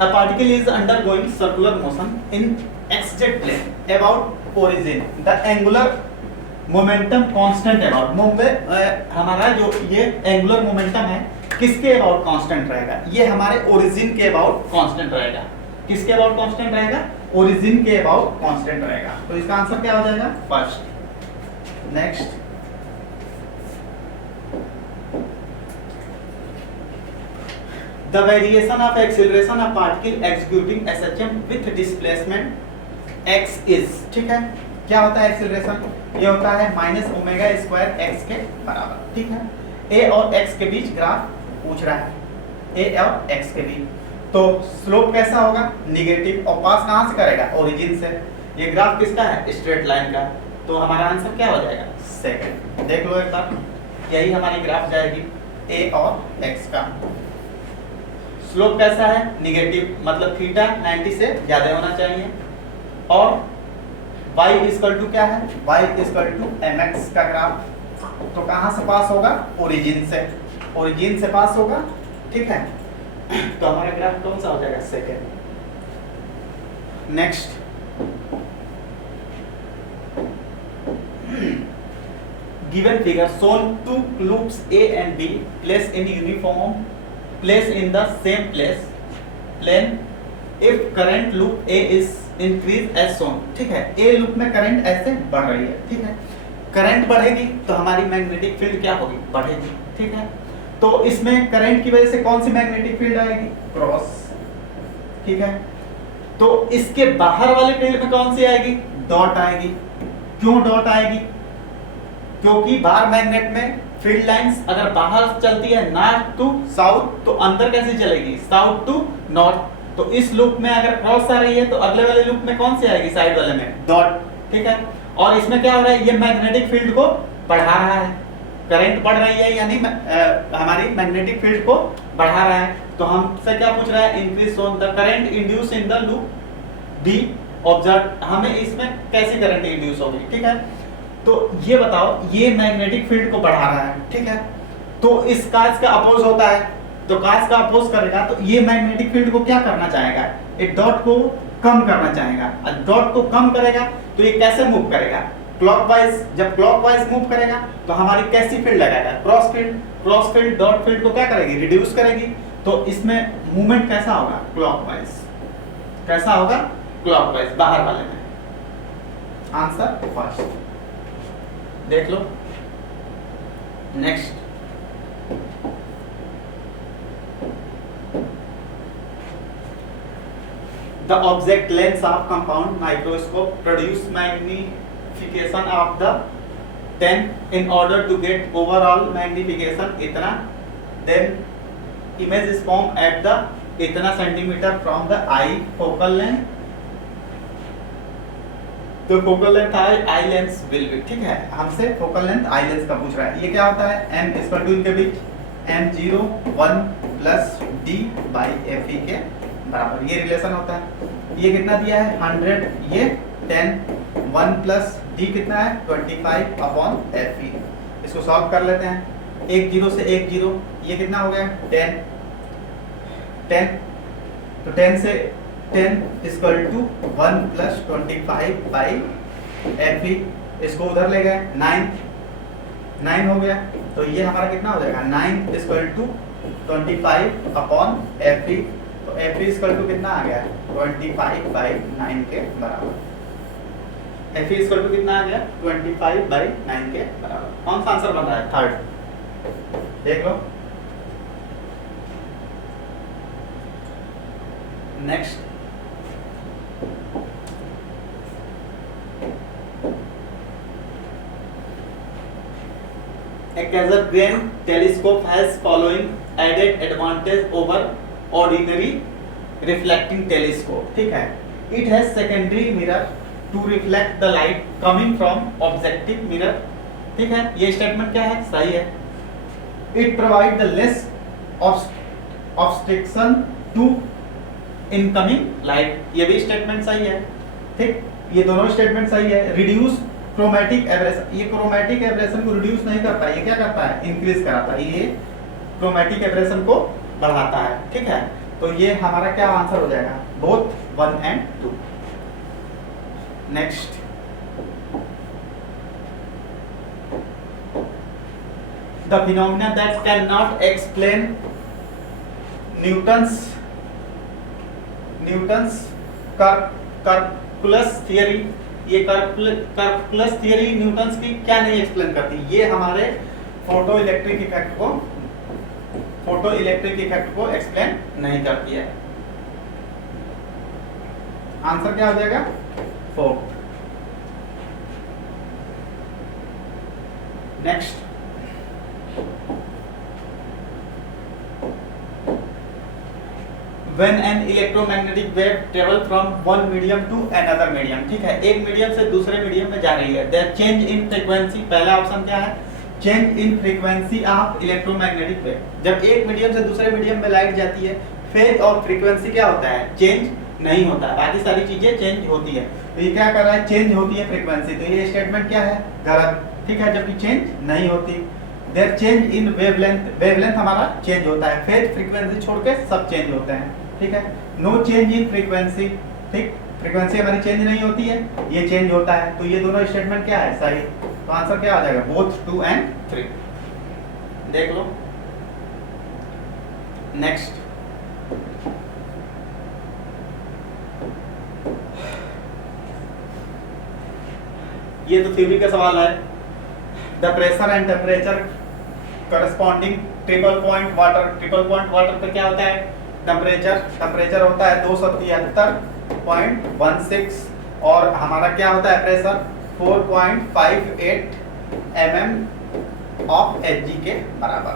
a particle is undergoing circular motion in xz plane about origin. The angular momentum constant about हमारा जो ये एंगुलर मोमेंटम है किसके अबाउट कांस्टेंट रहेगा, ये हमारे ओरिजिन के अबाउट कांस्टेंट रहेगा. किसके अबाउट कांस्टेंट रहेगा, ओरिजिन के अबाउट कांस्टेंट रहेगा. तो इसका आंसर क्या हो जाएगा, first. Next, the variation of acceleration of particle executing SHM with displacement x is. ठीक है, क्या होता है एक्सेलरेशन, ये होता है -ω² x के बराबर. ठीक है, a और x के बीच ग्राफ पूछ रहा है, a और x के बीच, तो स्लोप कैसा होगा, निगेटिव, और पास कहां से करेगा, ओरिजिन से. ये ग्राफ किसका है, स्ट्रेट लाइन का. तो हमारा आंसर क्या हो जाएगा, सेकंड. देख लो एक बार, यही हमारी ग्राफ जाएगी a और x का. स्लोप कैसा है, निगेटिव, मतलब थीटा 90 से ज्यादा होना चाहिए। और y इक्वल टू क्या है, y इक्वल टू mx का ग्राफ, तो कहां से पास होगा, ओरिजिन से, ओरिजिन से पास होगा, ठीक है। तो हमारा ग्राफ कौन सा हो जाएगा, second. Next, given figure shown two loops A and B placed in uniform, placed in the same plane if current loop A is increase as shown, ठीक है। A लूप में करंट ऐसे बढ़ रही है, ठीक है। करंट बढ़ेगी तो हमारी मैग्नेटिक फील्ड क्या होगी, बढ़ेगी, ठीक है। तो इसमें करंट की वजह से कौन सी मैग्नेटिक फील्ड आएगी, क्रॉस, ठीक है। तो इसके बाहर वाले फील्ड में कौन सी आएगी, डॉट आएगी। क्यों डॉट आएगी, क्योंकि बाहर मैग्नेट में फील्ड लाइंस अगर बाहर चलती है नॉर्थ टू साउथ, तो अंदर कैसे चलेगी, साउथ टू नॉर्थ। तो इस लूप में अगर क्रॉस आ रही है तो अगले वाले लूप में कौन सी आएगी, साइड वाले में डॉट, ठीक है। और इसमें क्या हो रहा है, ये मैग्नेटिक फील्ड को बढ़ा रहा है, करंट बढ़ रही है यानी हमारी मैग्नेटिक फील्ड को बढ़ा रहा है। तो हमसे क्या पूछ रहा है, increase on the current induce in the loop B observe, हमें इसमें कैसे करंट इंड्यूस होगी, ठीक है। तो ये बताओ, ये मैग्नेटिक फील्ड को बढ़ा रहा है, ठीक है। तो इस काज का अपोज होता है, तो काज का अपोज करेगा तो ये मैग्नेटिक फील्ड को क्या करना चाहेगा, एक डॉट को कम करना चाहेगा। डॉट को कम करेगा तो ये कैसे मूव करेगा, क्लॉकवाइज। जब क्लॉकवाइज मूव करेगा तो हमारी कैसी फील्ड लगाएगा, cross field. Cross field dot field को क्या करेगी, रिड्यूस करेगी। तो इसमें मूवमेंट कैसा होगा, क्लॉकवाइज। कैसा होगा, क्लॉकवाइज, बाहर वाले में। आंसर फर्स्ट, देख लो। Next, the object lens of compound microscope produce magnification of the 10 in order to get overall magnification इतना, then image is formed at the इतना centimetre from the eye focal length, तो focal length eye lens will be, ठीक है। हमसे focal length eye lens का पूछ रहा है। ये क्या होता है, m इक्वल टू इनके बीच m0 1 plus d by fe के बराबर, ये रिलेशन होता है। ये कितना दिया है 100, ये 10, 1 प्लस d कितना है 25 अपॉन fe। इसको सॉल्व कर लेते हैं, 1 0 से 1 0, ये कितना हो गया 10, 10, तो 10 से 10 equal to 1 plus 25 by fe। इसको उधर ले गए 9, 9 हो गया, तो ये हमारा कितना हो जाएगा 9 इक्वल टू 25 अपॉन fe। तो fe इक्वल टू कितना आ गया 25 बाई 9 के बराबर। fe इक्वल टू कितना आ गया 25 बाई 9 के बराबर। कौन सा आंसर बन रहा है, थर्ड, देख लो। Next, a Cassegrain telescope has following added advantage over ordinary reflecting telescope, ठीक है। It has secondary mirror to reflect the light coming from objective mirror, ठीक है। ये स्टेटमेंट क्या है, सही है। It provide the less obstruction to incoming light, ये भी स्टेटमेंट सही है, ठीक। ये दोनों स्टेटमेंट सही है। रिड्यूस क्रोमैटिक एब्रेशन, ये क्रोमैटिक एब्रेशन को रिड्यूस नहीं करता, ये क्या करता है, इंक्रीज कराता है। ये क्रोमैटिक एब्रेशन को बढ़ाता है, ठीक है। तो ये हमारा क्या आंसर हो जाएगा, both 1 and 2। Next, the phenomena that can not explain Newton's calculus theory. ये कैलकुलस थियरी न्यूटन्स की क्या नहीं एक्सप्लेन करती, ये हमारे फोटो इलेक्ट्रिक इफेक्ट को एक्सप्लेन नहीं करती है। आंसर क्या हो जाएगा, 4। Next, when an electromagnetic wave travel from one medium to another medium, ठीक है। एक मीडियम से दूसरे मीडियम में जा रही है, then change in frequency, पहला ऑप्शन क्या है, change in frequency of electromagnetic wave. जब एक मीडियम से दूसरे मीडियम में लाइट जाती है, फेज और फ्रीक्वेंसी क्या होता है, चेंज नहीं होता है, बाकी सारी चीजें चेंज होती है। तो ये क्या कर रहा है, चेंज होती है फ्रीक्वेंसी, तो ये स्टेटमेंट क्या है, गलत, ठीक है, जबकि चेंज नहीं होती। There change in wavelength, wavelength हमारा चेंज होता है, फेज फ्रीक्वेंसी छोड़ के सब चेंज होते हैं, ठीक है। नो चेंज इन फ्रीक्वेंसी, ठीक, फ्रीक्वेंसी हमारी चेंज नहीं होती है, ये चेंज होता है। तो ये दोनों स्टेटमेंट क्या है, सही। तो आंसर क्या आ जाएगा, बोथ 2 and 3। देख लो नेक्स्ट, ये तो थ्योरी का सवाल है। The pressure and temperature corresponding triple point water, triple point water पे क्या होता है, टेम्परेचर होता है 273.16 और हमारा क्या होता है प्रेशर 4.58 mm ऑफ Hg के बराबर।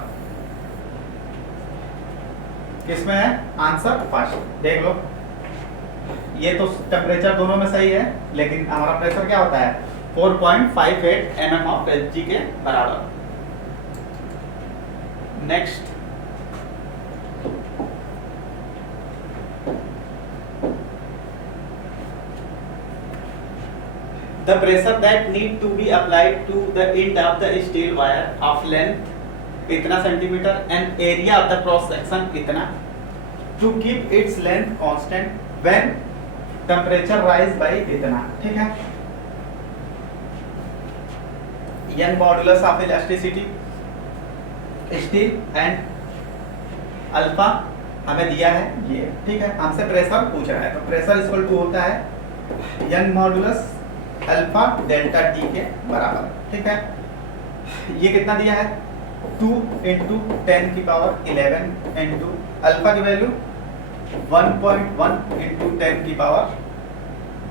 किसमें है आंसर, फर्स्ट। देख लो ये तो टेम्परेचर दोनों में सही है, लेकिन हमारा प्रेशर क्या होता है 4.58 mm ऑफ Hg के बराबर। Next, the pressure that need to be applied to the end of the steel wire of length इतना centimetre and area of the cross section इतना, to keep its length constant when temperature rise by इतना, ठीक है। Young modulus of elasticity steel and alpha हमें दिया है ये, ठीक है, हमसे प्रेशर पूछ रहा है, तो प्रेशर इक्वल टू होता है young modulus alpha delta T के बराबर, ठीक है। ये कितना दिया है 2 इंटू 10 की पावर 11 इंटू अल्फा की वैल्यू 1.1 इंटू 10 की पावर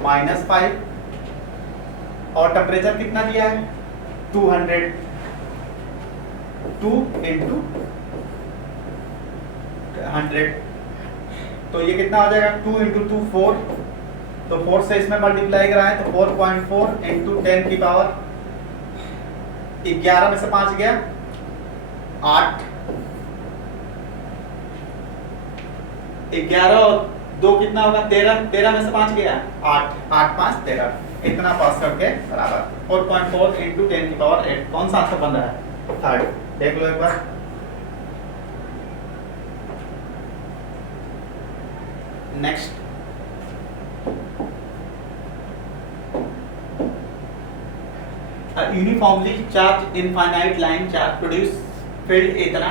-5 और टेम्परेचर कितना दिया है 200, 2 इंटू 100, तो ये कितना हो जाएगा 2 इंटू 2 4, तो 4 से इसमें मल्टीप्लाई कराएं तो 4.4 इंटू 10 की पावर 11 में से 5 गया 8, 11 और 2 कितना होगा 13, 13 में से 5 गया 8, 8 5 13, इतना पास करके बराबर 4.4 इंटू 10 की पावर 8। कौन सा आंसर बन रहा है, थर्ड। देख लो एक बार, next, uniformly charged infinite line charge produce field इतना,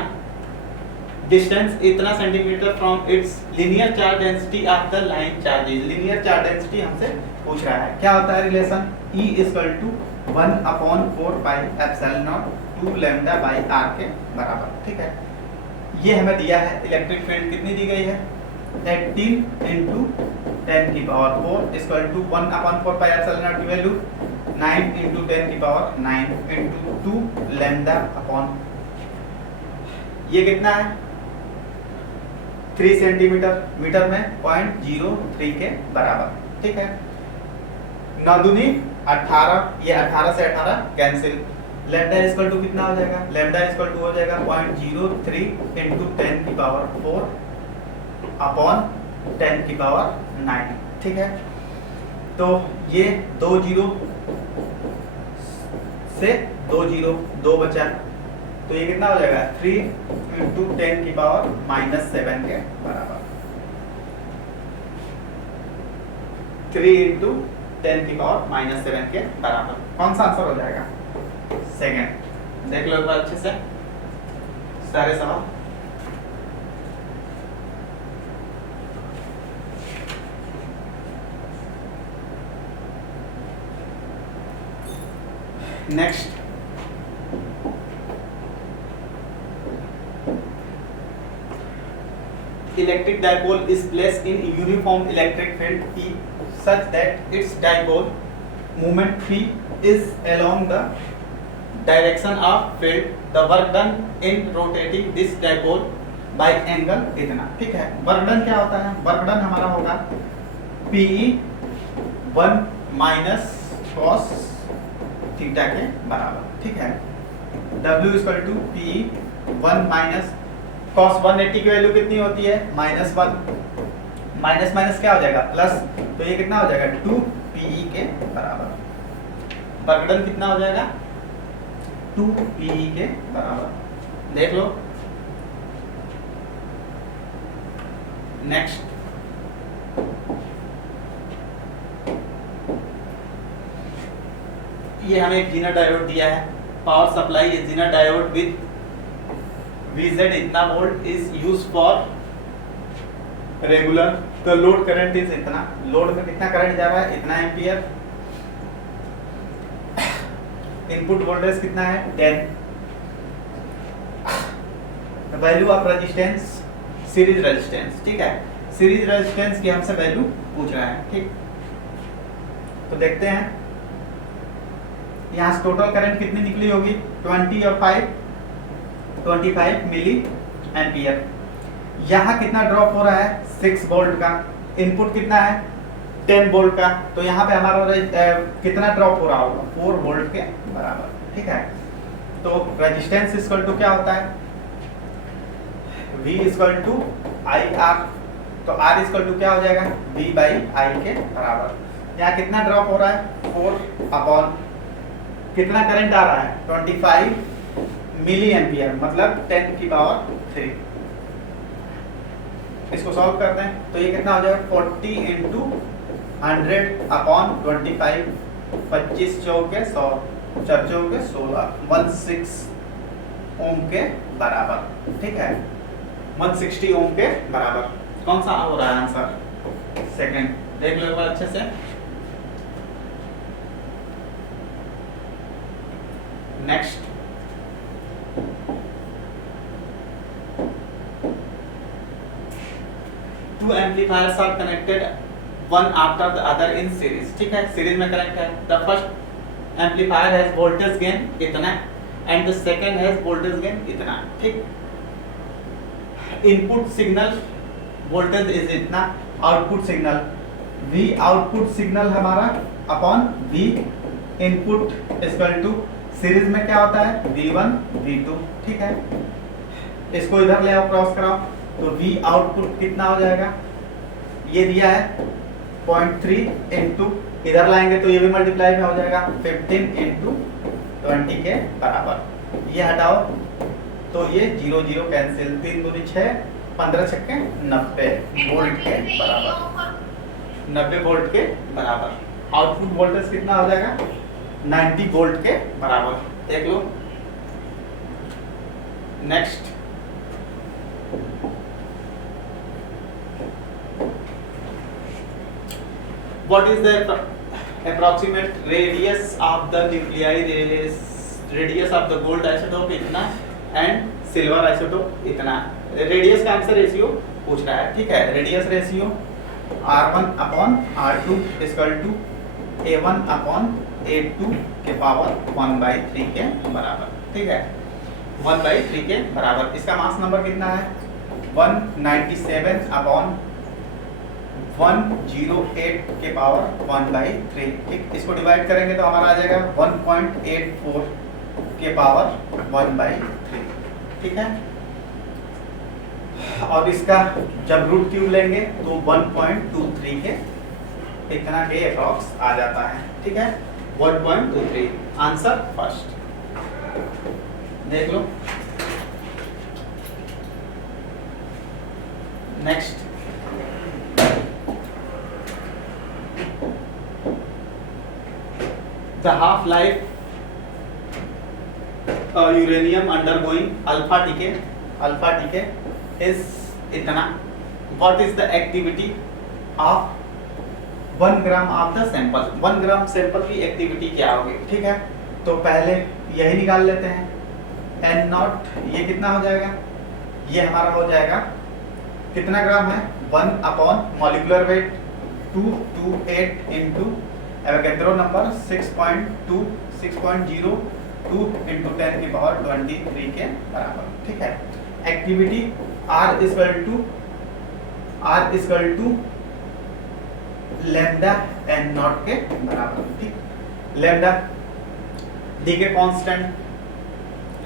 डिस्टेंस इतना centimetre from its linear charge density of the line charges. Linear charge density हमसे पूछ रहा है, क्या होता है relation E = 1/4 pi epsilon nought 2 lambda by r के बराबर, ठीक है। ये हमें दिया है इलेक्ट्रिक फील्ड कितनी दी गई है 18 इंटू 10 की power 4 equal to 1/4 pi epsilon naught की वैल्यू 9 इंटू 10 की पावर 9 इंटू 2 लैम्डा अपॉन ये कितना है 3 सेंटीमीटर, मीटर में 0.03 के बराबर, ठीक है। 9 दूनी 18, ये 18 से 18 कैंसिल, लैम्डा इक्वल टू कितना हो जाएगा, लैम्डा इक्वल टू हो जाएगा 0.03 इंटू 10 की पावर 4 अपॉन 10 की पावर 9, ठीक है। तो ये 2 0 से 2 0 2 बचा, तो ये कितना हो जाएगा 3 इंटू 10 की पावर -7 के बराबर, 3 इंटू 10 की पावर -7 के बराबर। कौन सा आंसर हो जाएगा, सेकंड। देख लो एक बार अच्छे से सारे सवाल। Next, electric dipole is placed in uniform electric field E such that its dipole moment phi is along the direction of field. The work done in rotating this dipole by angle इतना, ठीक है। Work done क्या होता है, work done हमारा होगा PE 1 minus cos theta के बराबर, ठीक है। W = PE 1 माइनस cos 180 की वैल्यू कितनी होती है -1, माइनस माइनस क्या हो जाएगा प्लस, तो ये कितना हो जाएगा 2 PE के बराबर। वर्गडन कितना हो जाएगा 2 PE के बराबर। देख लो नेक्स्ट, ये हमें एक जीना डायोड दिया है, power supply is zener diode with VZ इतना volt is use for regular, the load current is इतना, लोड में कितना करंट जा रहा है इतना एम्पियर, इनपुट वोल्टेज कितना है 10, value of resistance series resistance, ठीक है, सीरीज रेजिस्टेंस की हमसे वैल्यू पूछ रहा है, ठीक। तो देखते हैं यहाँ से टोटल करंट कितनी निकली होगी 20 और 5 25 मिली एम्पियर। यहाँ कितना ड्रॉप हो रहा है 6 वोल्ट का, इनपुट कितना है 10 वोल्ट का, तो यहाँ पे हमारा कितना ड्रॉप हो रहा होगा 4 वोल्ट के बराबर, ठीक है। तो रेजिस्टेंस इक्वल टू क्या होता है V इक्वल टू IR, तो R इक्वल टू क्या हो जाएगा V बाई I के बराबर। यहाँ कितना ड्रॉप हो रहा है 4 अपॉन कितना करंट आ रहा है 25 मिली एम्पियर, मतलब 10 की पावर 3। इसको सॉल्व करते हैं तो ये कितना हो जाएगा 40 इंटू 100 अपॉन 25, 25 चौके 100, 4 चौके 16, 16 ओम के बराबर, ठीक है, 160 ओम के बराबर। कौन सा हो रहा है आंसर सेकंड, देख लो एक बार अच्छे से। Next, two amplifiers are connected one after the other in series, ठीक है, सीरीज में कनेक्ट है। The first amplifier has voltage gain इतना and the second has voltage gain इतना, ठीक। इनपुट सिग्नल वोल्टेज इज इतना, output signal V output signal हमारा upon V input equal to series में क्या होता है V1 V2, ठीक है। इसको इधर ले आओ, क्रॉस कराओ, तो V आउटपुट कितना हो जाएगा, ये दिया है 0.3 इंटू, इधर लाएंगे तो ये भी मल्टीप्लाई में हो जाएगा 15 इंटू 20 के बराबर। ये हटाओ तो ये 0 0 कैंसिल, 3 दूनी 6, 15 छक्के 90 वोल्ट के बराबर, 90 वोल्ट के बराबर। आउटपुट वोल्टेज कितना हो जाएगा 90 वोल्ट के बराबर, देख लो। Next, what is the approximate radius of the nuclei, radius of the gold isotope इतना and silver isotope इतना। रेडियस का आंसर रेशियो पूछ रहा है, ठीक है। रेडियस रेशियो R1 अपॉन R2 इक्वल टू A1 अपॉन A2 के पावर 1/3 के बराबर, ठीक है, 1/3 के बराबर। इसका मास नंबर कितना है 197 अपॉन 108 के पावर 1/3, ठीक। इसको डिवाइड करेंगे तो हमारा आ जाएगा 1.84 के पावर 1/3, ठीक है। और इसका जब रूट क्यूब लेंगे तो 1.23 के इतना के अप्रॉक्स आ जाता है, ठीक है, 1.23। आंसर फर्स्ट, देख लो। Next, the half life uranium undergoing alpha decay is इतना। what is the activity of 1 gram of the sample, 1 gram sample की एक्टिविटी क्या होगी, ठीक है। तो पहले यही निकाल लेते हैं, N0 ये कितना हो जाएगा, ये हमारा हो जाएगा कितना ग्राम है 1 upon molecular weight 228 into Avogadro number 6.02 into 10 की पावर 23 के बराबर, ठीक है। Activity R equal to lambda N0 के बराबर, ठीक। लैम्डा डी के कांस्टेंट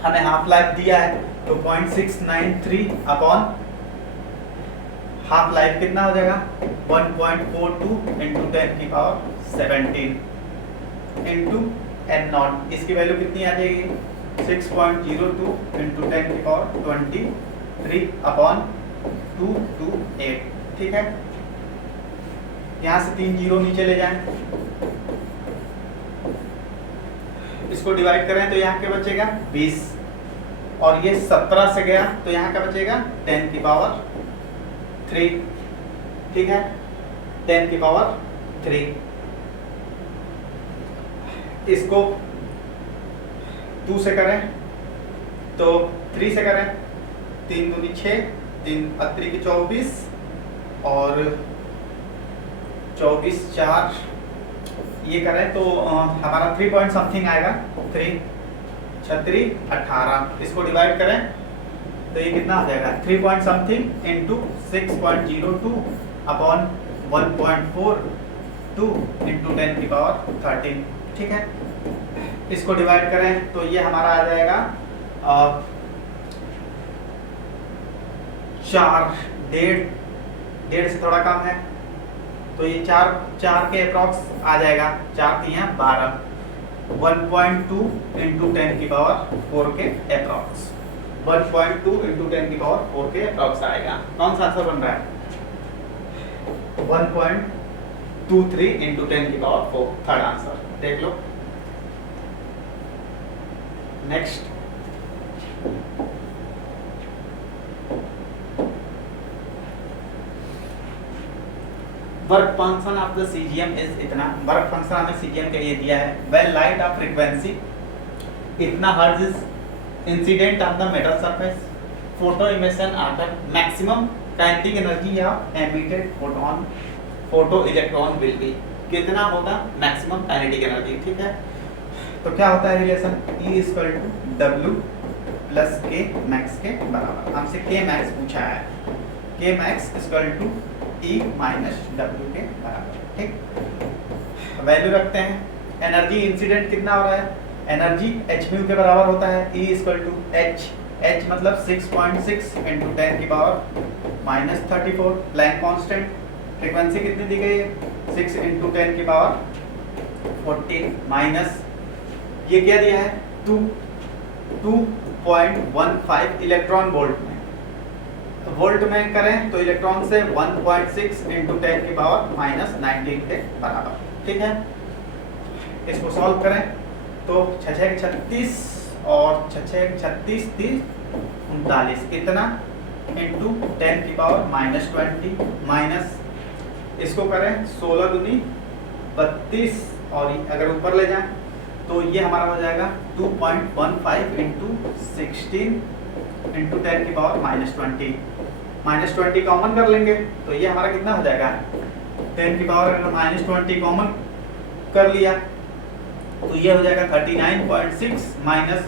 हमें हाफ लाइफ दिया है तो 0.693 अपॉन हाफ लाइफ कितना हो जाएगा 1.42 इंटू 10 की पावर 17 इंटू एन नॉट। इसकी वैल्यू कितनी आ जाएगी 6.02 इंटू 10 की पावर 23 अपॉन 228। ठीक है, यहाँ से 3 जीरो नीचे ले जाएं, इसको डिवाइड करें तो यहाँ क्या बचेगा 20 और ये 17 से गया तो यहाँ क्या बचेगा 10 की पावर 3। ठीक है, 10 की पावर 3। इसको 2 से करें तो 3 से करें, 3 दूनी 6, 3 अत्री की 24 और 24 4 ये करें तो हमारा 3 पॉइंट समथिंग आएगा, 3 36 18। इसको डिवाइड करें तो ये कितना हो जाएगा 3 point something into 6.02 upon 1.42 into 10 की पावर 13। ठीक है, इसको डिवाइड करें तो ये हमारा आ जाएगा 4 डेढ़ से थोड़ा कम है तो ये 4 के अप्रॉक्स आ जाएगा, 4 3 12 1.2 इंटू 10 की पावर 4 के अप्रॉक्स 1.2 इंटू 10 की पावर 4 के अप्रॉक्स आएगा। कौन सा आंसर बन रहा है 1.23 इंटू 10 की पावर 4, थर्ड आंसर। देख लो next. Work function of the CGM is इतना। वर्क फंक्शन हमें सीजीएम के लिए दिया है, वेन लाइट ऑफ फ्रीक्वेंसी इतना hertz is incident on the metal surface, photo emission after maximum kinetic energy of emitted photon photo electron will be. कितना होगा maximum kinetic energy. ठीक है, तो क्या होता है relation E equal to W plus K max के बराबर। हमसे K मैक्स पूछा है, K max equal to E minus W के बराबर। ठीक, वैल्यू रखते हैं। एनर्जी इंसिडेंट कितना हो रहा है, एनर्जी h म्यू के बराबर होता है, E इक्वल टू h मतलब 6.6 इंटू 10 की power minus 34 Planck constant. Frequency कितनी दी गई है 6 इंटू 10 की पावर 14 माइनस ये क्या दिया है 2.15 इलेक्ट्रॉन वोल्ट में। वोल्ट में करें तो इलेक्ट्रॉन से 1.6 इंटू 10 की पावर माइनस 19 के बराबर। ठीक है, इसको सॉल्व करें तो 6 36 और 6 36 30 39 इतना इंटू 10 की पावर माइनस 20 माइनस इसको करें 16 दूनी 32 और अगर ऊपर ले जाएं तो ये हमारा हो जाएगा 2.15 इंटू 16 इंटू 10 की पावर माइनस 20 कॉमन कर लेंगे तो ये हमारा कितना हो जाएगा 10 की पावर अगर माइनस 20 कॉमन कर लिया तो ये हो जाएगा 39.6 माइनस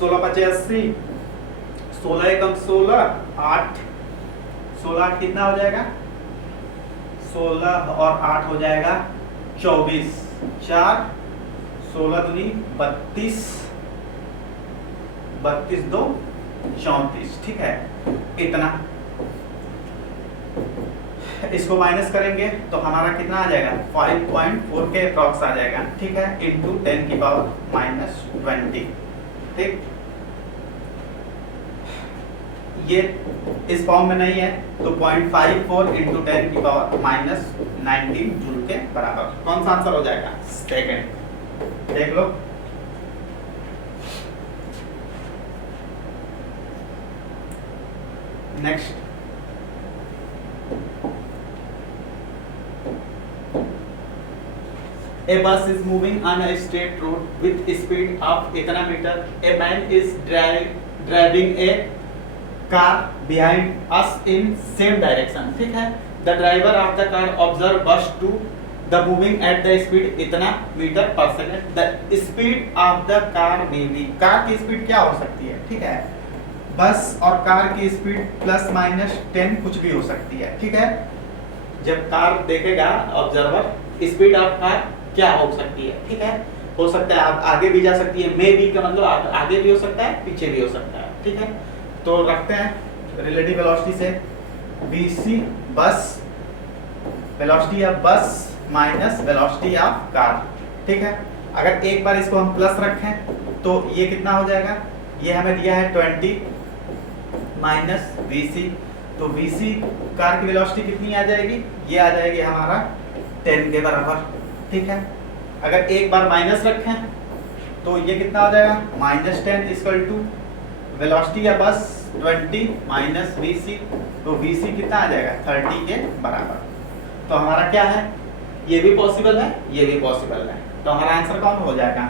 16 5 80 16 एकम 16 8 16 कितना हो जाएगा 16 और 8 हो जाएगा 24 4 16 दूनी 32 32 2 34। ठीक है, इतना इसको माइनस करेंगे तो हमारा कितना आ जाएगा 5.4 के अप्रॉक्स आ जाएगा। ठीक है, इंटू 10 की पावर माइनस 20। ठीक, ये इस फॉर्म में नहीं है तो 0.54 इंटू 10 की पावर माइनस 19 जूल के बराबर। कौन सा आंसर हो जाएगा सेकंड। देख लो next. A bus is moving on a straight road with speed of इतना metre. A man is driving a car behind us in same direction. ठीक है, the driver of the car observe bus to the moving at the speed इतना metre पर second. The speed of the car may be, car की speed क्या हो सकती है. ठीक है, बस और कार की स्पीड प्लस माइनस 10 कुछ भी हो सकती है. ठीक है, जब कार देखेगा ऑब्जर्वर स्पीड ऑफ कार क्या हो सकती है. ठीक है, हो सकता है आप आगे भी जा सकती है, मे बी का मतलब आगे भी हो सकता है पीछे भी हो सकता है. ठीक है। तो रखते हैं रिलेटिव वेलोसिटी से vc बस वेलोसिटी ऑफ बस माइनस वेलोसिटी ऑफ कार, ठीक है। अगर एक बार इसको हम प्लस रखें तो ये कितना हो जाएगा, ये हमें दिया है 20 माइनस vc, तो vc कार की वेलोसिटी कितनी आ जाएगी, ये आ जाएगी हमारा 10 के बराबर, ठीक है। अगर एक बार माइनस रखें तो ये कितना हो जाएगा, -10 इक्वल टू वेलोसिटी या बस 20 माइनस vc, तो vc कितना आ जाएगा 30 के बराबर। तो हमारा क्या है, ये भी पॉसिबल है, ये भी पॉसिबल है, तो हमारा आंसर कौन हो जाएगा,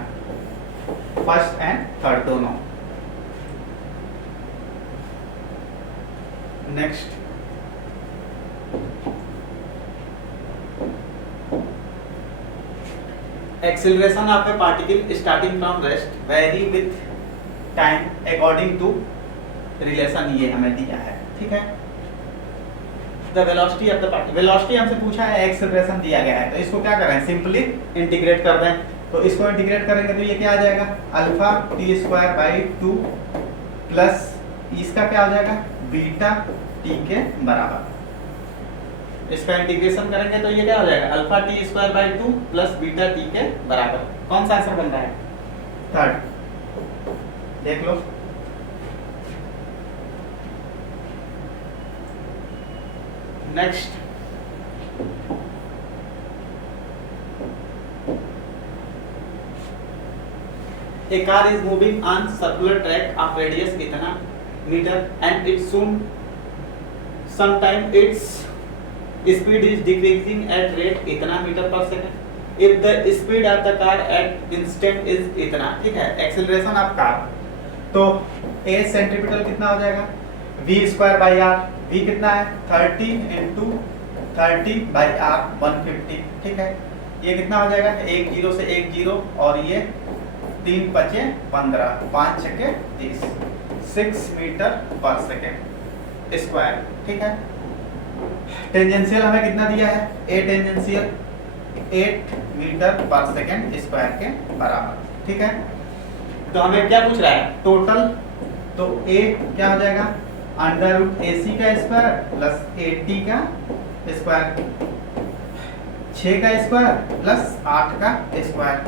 फर्स्ट एंड थर्ड दोनों। Next, acceleration of a particle starting from rest vary with time according to relation, ये हमें दिया है, ठीक है। The velocity of the particle, velocity हमसे पूछा है, acceleration दिया गया है, तो इसको क्या करें, सिंपली इंटीग्रेट कर दें। तो इसको इंटीग्रेट करेंगे तो ये क्या आ जाएगा, alpha T square by 2 plus इसका क्या हो जाएगा, बीटा टी के बराबर। इसका इंटीग्रेशन करेंगे तो ये क्या हो जाएगा, alpha T square by 2 plus beta T के बराबर। कौन सा आंसर बन रहा है, थर्ड, देख लो। Next, a car is moving on circular track of radius इतना metre and it soon sometime its speed is decreasing at rate इतना मीटर पर second if the speed of the car at instant is इतना, ठीक है। Acceleration of car, तो a centripetal कितना हो जाएगा, v square by r, v कितना है 30 इंटू 30 बाई r 150, ठीक है। ये कितना हो जाएगा, 1 0 से 1 0 और ये 3 5 15 5 6 30 6 मीटर पर सेकेंड स्क्वायर, ठीक है। टेंजेंशियल हमें कितना दिया है, ए टेंजेंशियल 8 मीटर पर सेकेंड स्क्वायर के बराबर, ठीक है। तो हमें क्या पूछ रहा है, टोटल, तो ए क्या हो जाएगा, अंडर रूट AC का स्क्वायर प्लस 80 का स्क्वायर, 6 का स्क्वायर प्लस 8 का स्क्वायर,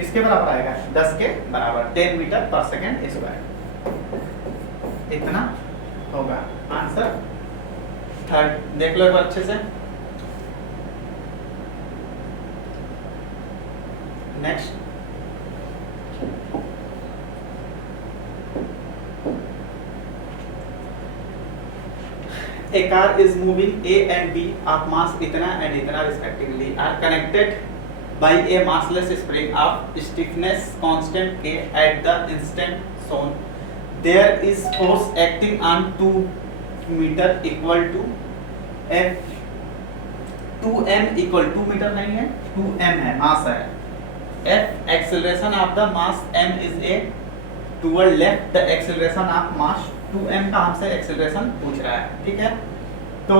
इसके बराबर आएगा 10 के बराबर, 10 मीटर पर सेकेंड स्क्वायर, इतना होगा आंसर थर्ड। देख लो एक बार अच्छे से। Next, a car is moving A and B of mass इतना and इतना respectively are connected by a massless spring of stiffness constant K at the instant shown. There is force acting on 2 meter equal to F 2m equal 2 metre नहीं है, 2m है, मास है। F acceleration of the mass m is a toward left, the acceleration of mass 2m का हमसे acceleration पूछ रहा है, ठीक है। तो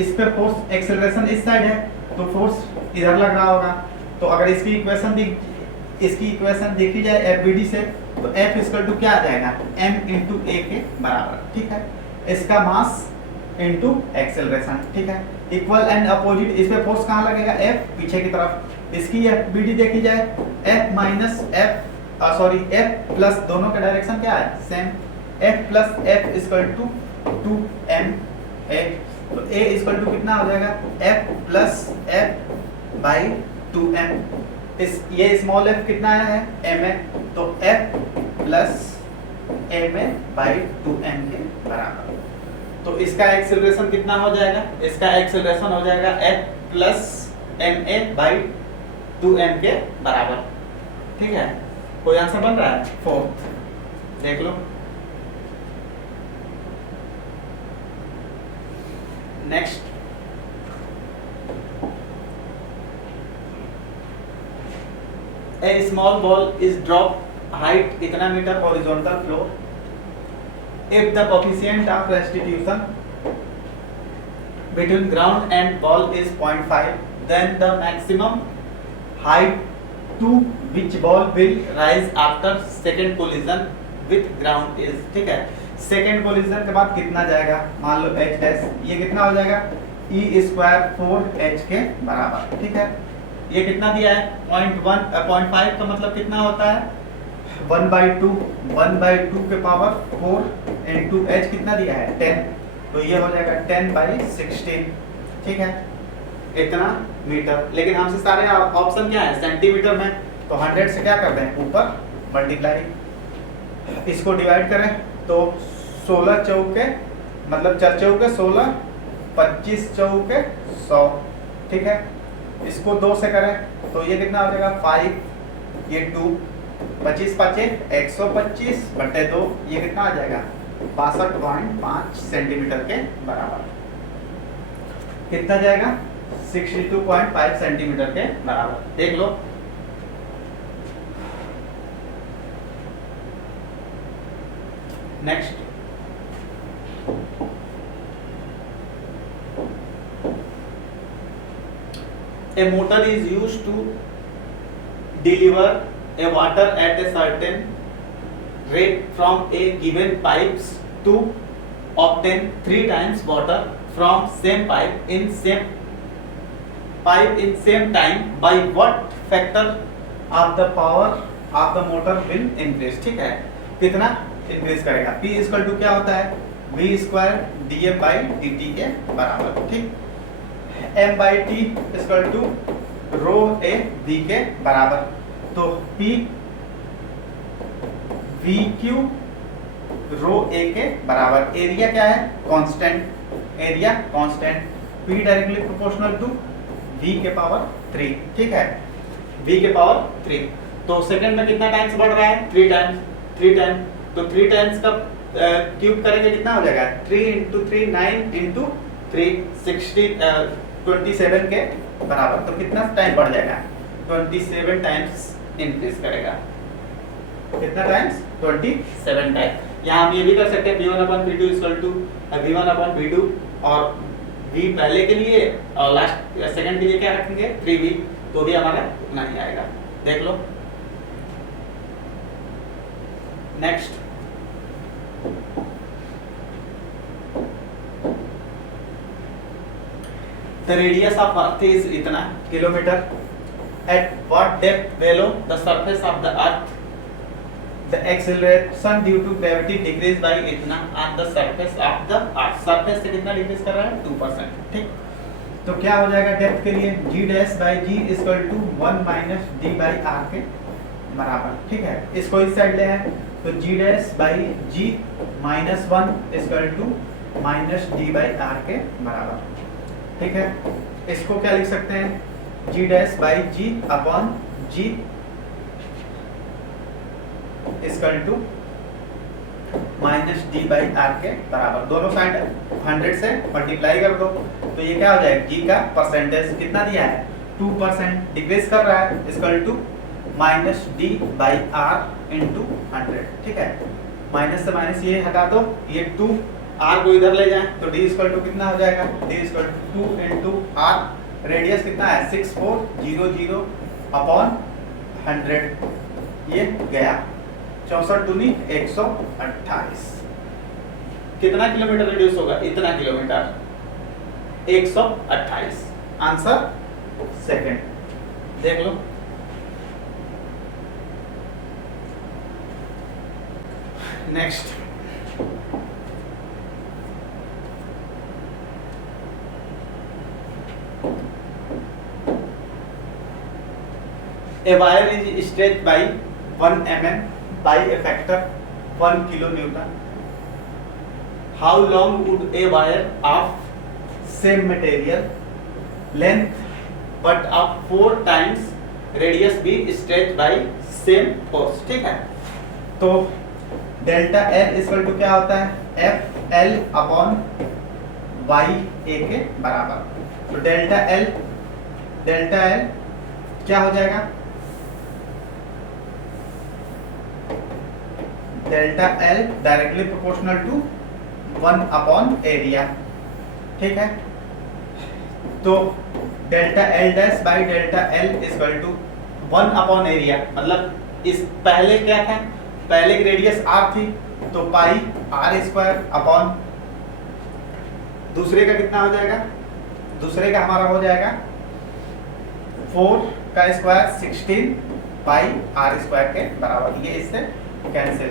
इस पे फोर्स एक्सेलरेशन इस साइड है, तो फोर्स इधर लग रहा होगा, तो अगर इसकी इक्वेशन देखी जाए FBD से, तो F इक्वल टू क्या आ जाएगा, m इंटू ए के बराबर, ठीक है। इसका मास इंटू एक्सेलरेशन, ठीक है, इक्वल एंड अपोजिट। इस पे फोर्स कहाँ लगेगा, F पीछे की तरफ। इसकी FBD देखी जाए, F माइनस F प्लस, दोनों का डायरेक्शन क्या है, same, F plus F equal to 2m A, तो A इक्वल टू कितना हो जाएगा, F plus F by 2m। ये स्मॉल f कितना आया है, m है, तो F plus m by 2m के बराबर। तो इसका एक्सेलरेशन कितना हो जाएगा, इसका एक्सेलरेशन हो जाएगा F plus ma by 2m के बराबर, ठीक है। कोई आंसर बन रहा है, फोर्थ, देख लो। Next, a small ball is dropped height इतना metre horizontal floor. If the coefficient of restitution between ground and ball is 0.5, then the maximum height to which ball will rise after second collision with ground is, ठीक है। Second collision के बाद कितना जाएगा, मान लो H dash, ये कितना हो जाएगा ई स्क्वायर 4h के बराबर, ठीक है। ये कितना दिया है 0.5 का मतलब कितना होता है 1/2, 1/2 के पावर 4 इंटू एच कितना दिया है 10, तो ये हो जाएगा 10/16, ठीक है, इतना मीटर। लेकिन हमसे सारे ऑप्शन क्या है सेंटीमीटर में, तो 100 से क्या कर दें ऊपर मल्टीप्लाई, इसको डिवाइड करें तो 16 चौके मतलब 4 चौके 16, 25 चौके 100, ठीक है। इसको 2 से करें तो ये कितना हो जाएगा 5, ये 2, 25 5 125 बटे 2, ये कितना आ जाएगा 62.5 सेंटीमीटर के बराबर, कितना जाएगा 62.5 सेंटीमीटर के बराबर, देख लो। Next, a motor is used to deliver a water at a certain rate from a given pipes to obtain 3 times water from same pipe in same time. By what factor of the power of the motor will increase, ठीक है, कितना increase करेगा। P equal to क्या होता है v square df by dt के बराबर, ठीक। m by T equal to rho A v के बराबर, तो p v cube rho A के बराबर। एरिया क्या है constant, area constant, p directly proportional to v के पावर 3, ठीक है, v के पावर 3। तो सेकंड में कितना टाइम्स बढ़ रहा है 3 टाइम्स, तो 3 टाइम्स का क्यूब करेंगे कितना हो जाएगा 3 × 3 9 × 3 27 के बराबर, तो कितना टाइम बढ़ जाएगा 27 टाइम्स इंक्रीज करेगा, कितना टाइम्स 27 टाइम। यहाँ हम ये भी कर सकते हैं v1/v2 = v1/v2 और v पहले के लिए और लास्ट सेकंड के लिए क्या रखेंगे 3v, तो भी हमारा उतना ही आएगा, देख लो। Next, the radius of earth is इतना kilometre, at what depth below the surface of the earth the acceleration due to gravity decrease by इतना on the surface of the earth, surface से कितना डिक्रीज कर रहा है 2%, ठीक। तो क्या हो जाएगा डेप्थ के लिए g dash by g equal to 1 minus d by r के बराबर, ठीक है। इसको इस साइड ले आए तो g dash by g minus 1 equal to minus d by r के बराबर, ठीक है। इसको क्या लिख सकते हैं g dash by g upon g equal to minus D by R के बराबर, दोनों साइड 100 से मल्टीप्लाई कर दो, तो ये क्या हो जाएगा g का परसेंटेज कितना दिया है 2% डिक्रीज कर रहा है equal to minus D by R into 100, ठीक है। माइनस से माइनस ये हटा दो, ये 2 r को इधर ले जाएं तो d इक्वल टू कितना हो जाएगा d equal to 2 into r, radius कितना है 6400 अपॉन 100, ये गया 64 दूनी 128, कितना किलोमीटर रिड्यूस होगा इतना किलोमीटर 128, आंसर सेकंड, देख लो। Next, a wire is stretched by 1 mm by a factor 1 kilonewton. How long would a wire of same material length but of 4 times radius be stretched by same force, ठीक है। तो delta L equal to क्या होता है F L upon Y A के बराबर, तो delta L क्या हो जाएगा delta L directly proportional to 1 upon area, ठीक है। तो delta L dash by delta L equal to 1 upon area, मतलब इस पहले क्या था पहले की रेडियस r थी तो पाई r स्क्वायर अपॉन दूसरे का कितना हो जाएगा, दूसरे का हमारा हो जाएगा 4 का स्क्वायर 16 पाई r स्क्वायर के बराबर। ये इससे कैंसिल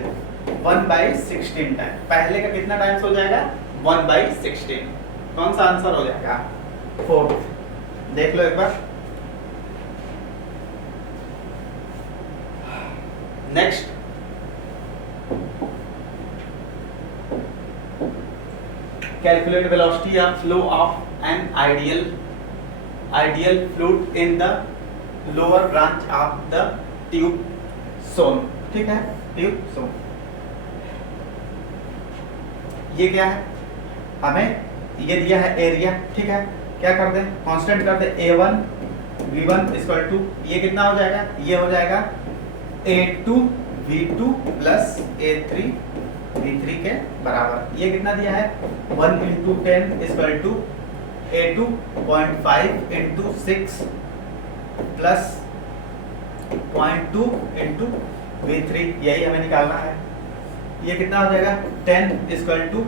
1/16 टाइम, पहले का कितना टाइम्स हो जाएगा 1/16। कौन सा आंसर हो जाएगा 4। देख लो एक बार। Next, calculate velocity of flow of an ideal fluid in the lower branch of the tube shown। ठीक है, ट्यूब shown। ये क्या है, हमें ये दिया है एरिया। ठीक है, क्या कर दें, कांस्टेंट कर दें A1 V1 इक्वल टू, ये कितना हो जाएगा, ये हो जाएगा A2 V2 plus A3 V3 के बराबर। ये कितना दिया है 1 into 10 equal to A2.5 into 6 plus 0.2 into V3, यही हमें निकालना है। ये कितना हो जाएगा 10 इक्वल टू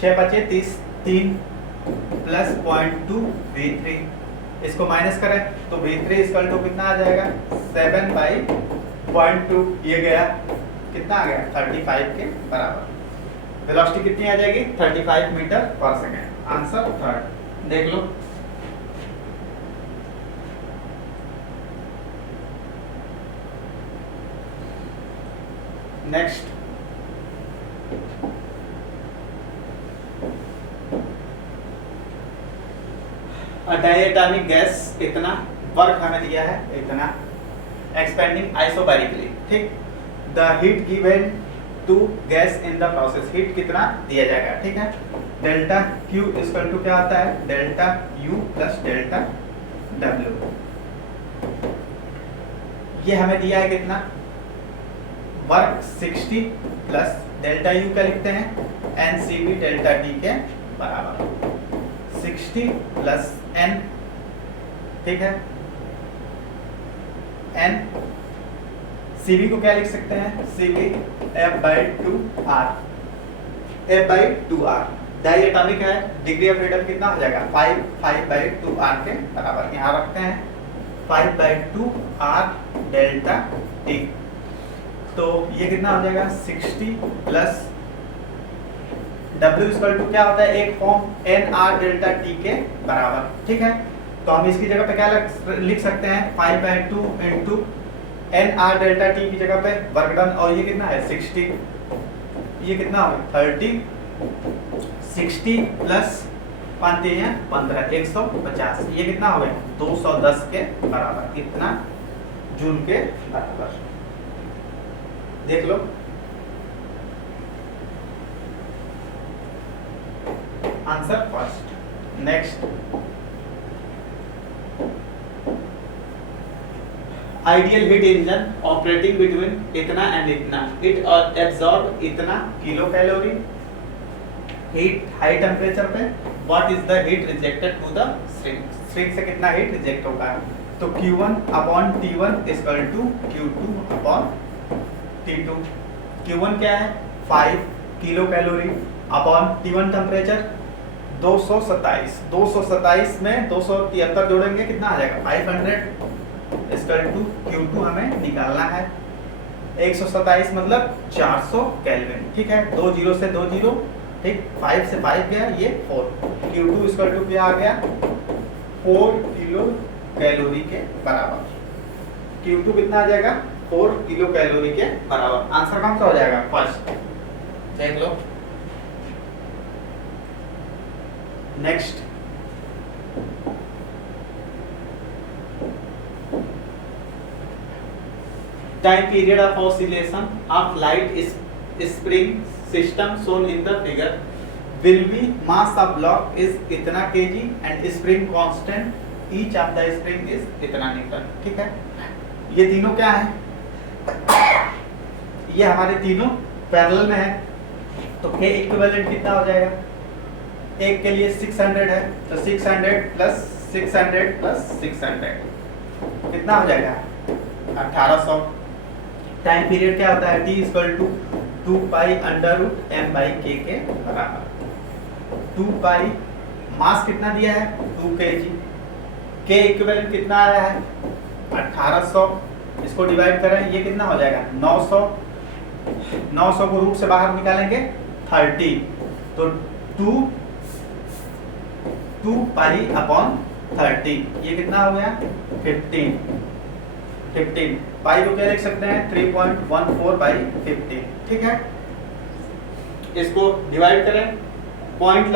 6 बचे 30 3 प्लस 0.2 V3, इसको माइनस करें तो V3 इक्वल टू कितना आ जाएगा 7/0.2, ये गया कितना आ गया 35 के बराबर। वेलोसिटी कितनी आ जाएगी 35 मीटर पर सेकेंड। Answer third. देख लो, नेक्स्ट, डायटोमिक गैस इतना, वर्क हमें दिया है इतना, एक्सपेंडिंग आइसोबैरिकली। ठीक, the heat given to gas in the process, heat कितना दिया जाएगा। ठीक है, डेल्टा Q इक्वल टू क्या आता है delta U plus delta W। ये हमें दिया है कितना, वर्क 60 प्लस डेल्टा U का लिखते हैं NCV डेल्टा T के बराबर, 60 प्लस N। ठीक है, N CV को क्या लिख सकते हैं, CV F/2R, F/2R। डायटोमिक है, डिग्री ऑफ फ्रीडम कितना हो जाएगा 5/2R के बराबर। यहाँ रखते हैं 5/2R डेल्टा T, तो ये कितना हो जाएगा 60 प्लस W इक्वल टू क्या होता है, एक फॉर्म NR डेल्टा T के बराबर। ठीक है, तो हम इसकी जगह पे क्या लिख सकते हैं 5/2 इंटू NR डेल्टा T की जगह पे वर्क डन, और ये कितना है 60, ये कितना हो 30, 60 प्लस 5 हैं 15, 150, ये कितना हो गया 210 के बराबर, इतना जूल के बराबर। देख लो, answer first. Next, ideal heat engine operating between इतना एंड इतना, इट एब्जॉर्ब इतना kilo calorie heat high temperature पे। What is the heat rejected to the string, string से कितना हीट रिजेक्ट होगा, तो Q1 upon T1 equal to Q2 upon T2। Q1 क्या है 5 kilo calorie upon T1 temperature 227 में 273 जोड़ेंगे कितना आ जाएगा 500 इक्वल टू Q2 हमें निकालना है। 127 मतलब 400 केल्विन। ठीक है, 2 जीरो से 2 जीरो, ठीक, 5 से 5 गया, ये 4। Q2 इक्वल टू क्या आ गया 4 किलो कैलोरी के बराबर। Q2 कितना आ जाएगा 4 किलो कैलोरी के बराबर। आंसर कौन सा हो जाएगा फर्स्ट। देख लो, next, time period of oscillation of light spring system shown in the figure will be mass of block is इतना kg and spring constant each of the spring is इतना न्यूटन। ठीक है, ये तीनों क्या है, ये हमारे तीनों पैरेलल में है, तो K इक्विवेलेंट कितना हो जाएगा, एक के लिए 600 है तो 600 प्लस 600 प्लस 600 कितना हो जाएगा 1800। टाइम पीरियड क्या होता है, t equal to 2 pi under root m by k के बराबर। 2 पाई मास कितना दिया है 2 kg, k इक्विवेलेंट कितना आया है 1800, इसको डिवाइड करें ये कितना हो जाएगा 900, 900 को रूट से बाहर निकालेंगे 30, तो 2 पाई अपॉन 30 ये कितना हो गया 15 पाई को क्या लिख सकते हैं 3.14 बाई 15, ठीक है। इसको डिवाइड करें, पॉइंट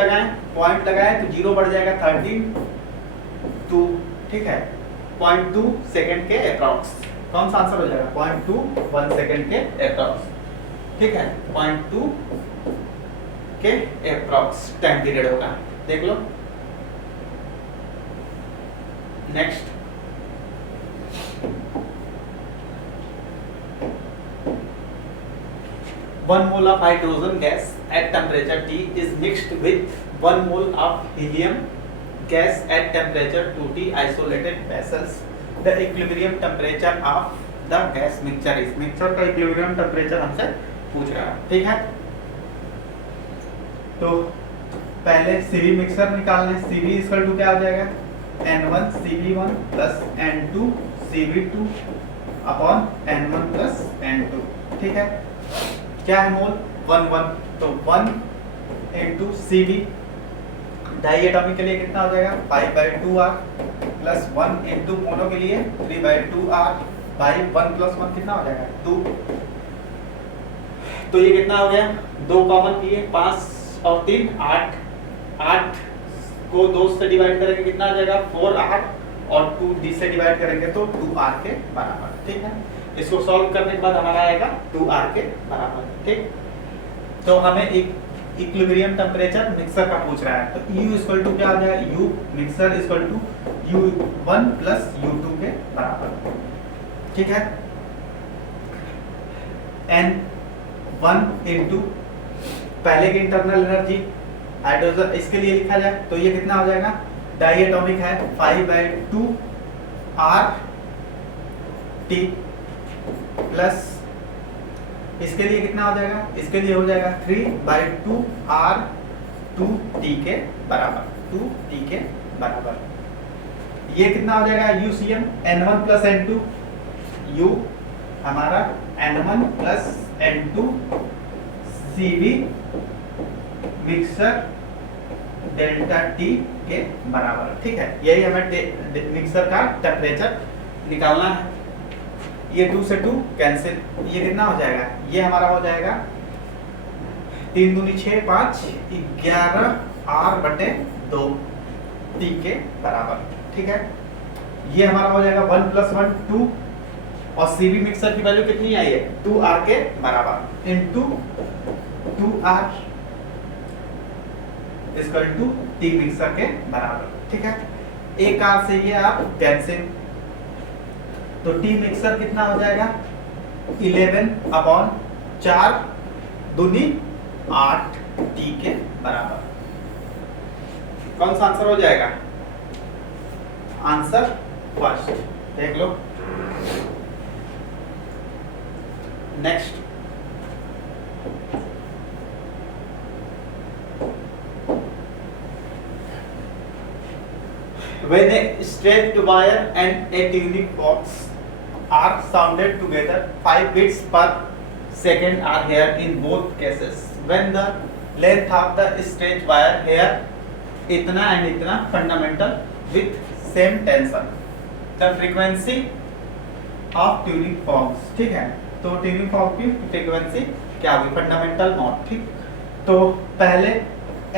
लगाएं तो जीरो बढ़ जाएगा 13.2, ठीक है 0.2 सेकंड के अप्रॉक्स, कौन सा आंसर हो जाएगा 0.21 सेकंड के अप्रॉक्स, ठीक है 0.2 के अप्रॉक्स टाइम पीरियड होगा, देख लो। Next, one mole of hydrogen gas at temperature T is mixed with 1 mole of helium gas at temperature 2T isolated vessels. The equilibrium temperature of the gas mixture is, mixture का equilibrium temperature हमसे पूछ रहा है, ठीक है। तो पहले CV mixer निकालना है, CV इक्वल टू क्या हो जाएगा N1 CV1 plus N2 CV2 upon N1 plus N2, ठीक है। क्या है मोल 1 तो 1 इंटू CV, डाई एटॉमिक के लिए कितना हो जाएगा 5/2R प्लस 1 इंटू मोनो के लिए 3/2R बाई 1 प्लस 1 कितना हो जाएगा 2, तो ये कितना हो गया 2 कॉमन किए 5 और 3 8, 8 को 2 से डिवाइड करेंगे कितना आ जाएगा 4R और 2D से डिवाइड करेंगे तो 2R के बराबर, ठीक है। इसको सॉल्व करने के बाद हमारा आएगा 2R के बराबर, ठीक। तो हमें एक इक्विलिब्रियम टेम्परेचर मिक्सर का पूछ रहा है, तो U इक्वल टू क्या आ जाएगा U mixture equal to U1 plus U2 के बराबर, ठीक है। N1 इंटू पहले की इंटरनल एनर्जी हाइड्रोजन, इसके लिए लिखा जाए तो ये कितना हो जाएगा, डाई एटॉमिक है 5/2R T प्लस इसके लिए कितना हो जाएगा, इसके लिए हो जाएगा 3/2R 2T के बराबर, 2T के बराबर। ये कितना हो जाएगा UCM N1 plus N2, U हमारा N1 plus N2 CV mixer delta T के बराबर, ठीक है। यही हमें मिक्सर का टेम्परेचर निकालना है। ये 2 से 2 कैंसिल, ये कितना हो जाएगा, ये हमारा हो जाएगा 3 दूनी 6 5 11R/2 T के बराबर, ठीक है। ये हमारा हो जाएगा 1 प्लस 1 2 और CV मिक्सर की वैल्यू कितनी आई है 2R के बराबर into 2R equal to T mixture के बराबर, ठीक है। एक R से ये आप कैंसिल, तो T मिक्सर कितना हो जाएगा 11/4 दूनी 8 T के बराबर, कौन सा आंसर हो जाएगा, आंसर फर्स्ट, देख लो। Next, when a straight wire and a tuning box are sounded together 5 beats per second are here in both cases when the length of the straight wire here इतना and इतना fundamental with same tension, the frequency of tuning forks, ठीक है। तो tuning fork की frequency क्या होगी fundamental not, ठीक। तो पहले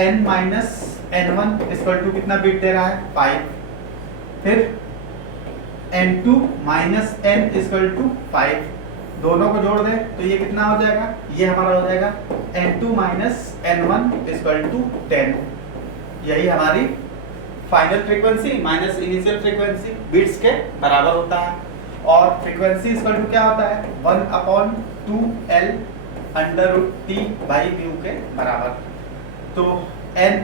n minus n1 equal to कितना बिट दे रहा है 5, फिर n2 minus n equal to 5, दोनों को जोड़ दें तो ये कितना हो जाएगा, ये हमारा हो जाएगा n2 minus n1 equal to 10, यही हमारी final frequency minus initial frequency bits के बराबर होता है। और फ्रीक्वेंसी इक्वल टू क्या होता है 1/2L √T बाई म्यू के बराबर, तो n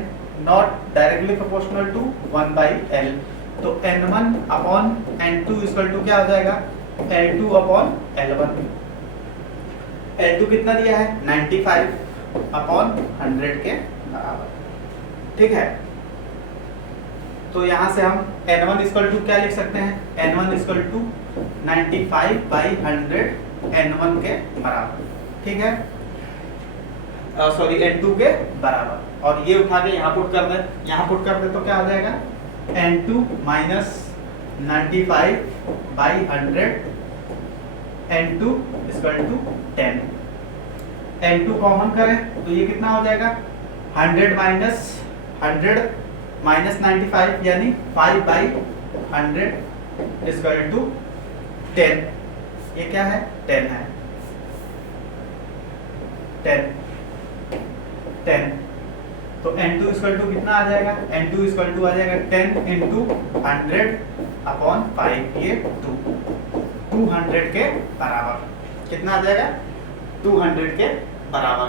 not directly proportional to 1/L, तो n1/n2 इक्वल टू क्या हो जाएगा L2/L1, L2 कितना दिया है 95 अपॉन 100 के बराबर, ठीक है। तो यहाँ से हम N1 इक्वल टू क्या लिख सकते हैं, N1 इक्वल टू 95/100 N1 के बराबर, ठीक है, सॉरी N2 के बराबर। और ये उठा के यहाँ पुट कर दे, यहाँ पुट कर दे तो क्या आ जाएगा N2 minus 95/100 N2 equal to 10। N2 common करें तो ये कितना हो जाएगा 100 माइनस 95 यानी 5/100 इक्वल टू 10। ये क्या है 10 है, 10। तो N2 इक्वल टू कितना आ जाएगा, N2 इक्वल टू आ जाएगा 10 इंटू 100 अपॉन 5, ये 200 के बराबर। कितना आ जाएगा 200 के बराबर।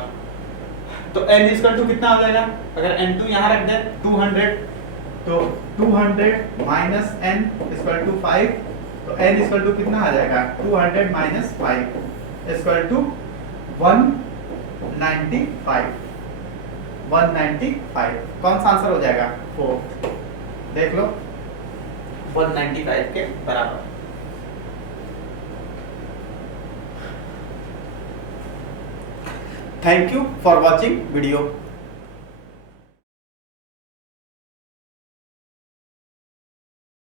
तो n इक्वल टू कितना हो जाएगा, अगर n2 यहाँ रख दे 200, तो 200 माइनस n इक्वल टू 5, तो n इक्वल टू कितना आ जाएगा 200 माइनस 5 इक्वल टू 195। कौन सा आंसर हो जाएगा 4, देख लो 195 के बराबर। Thank you for watching video.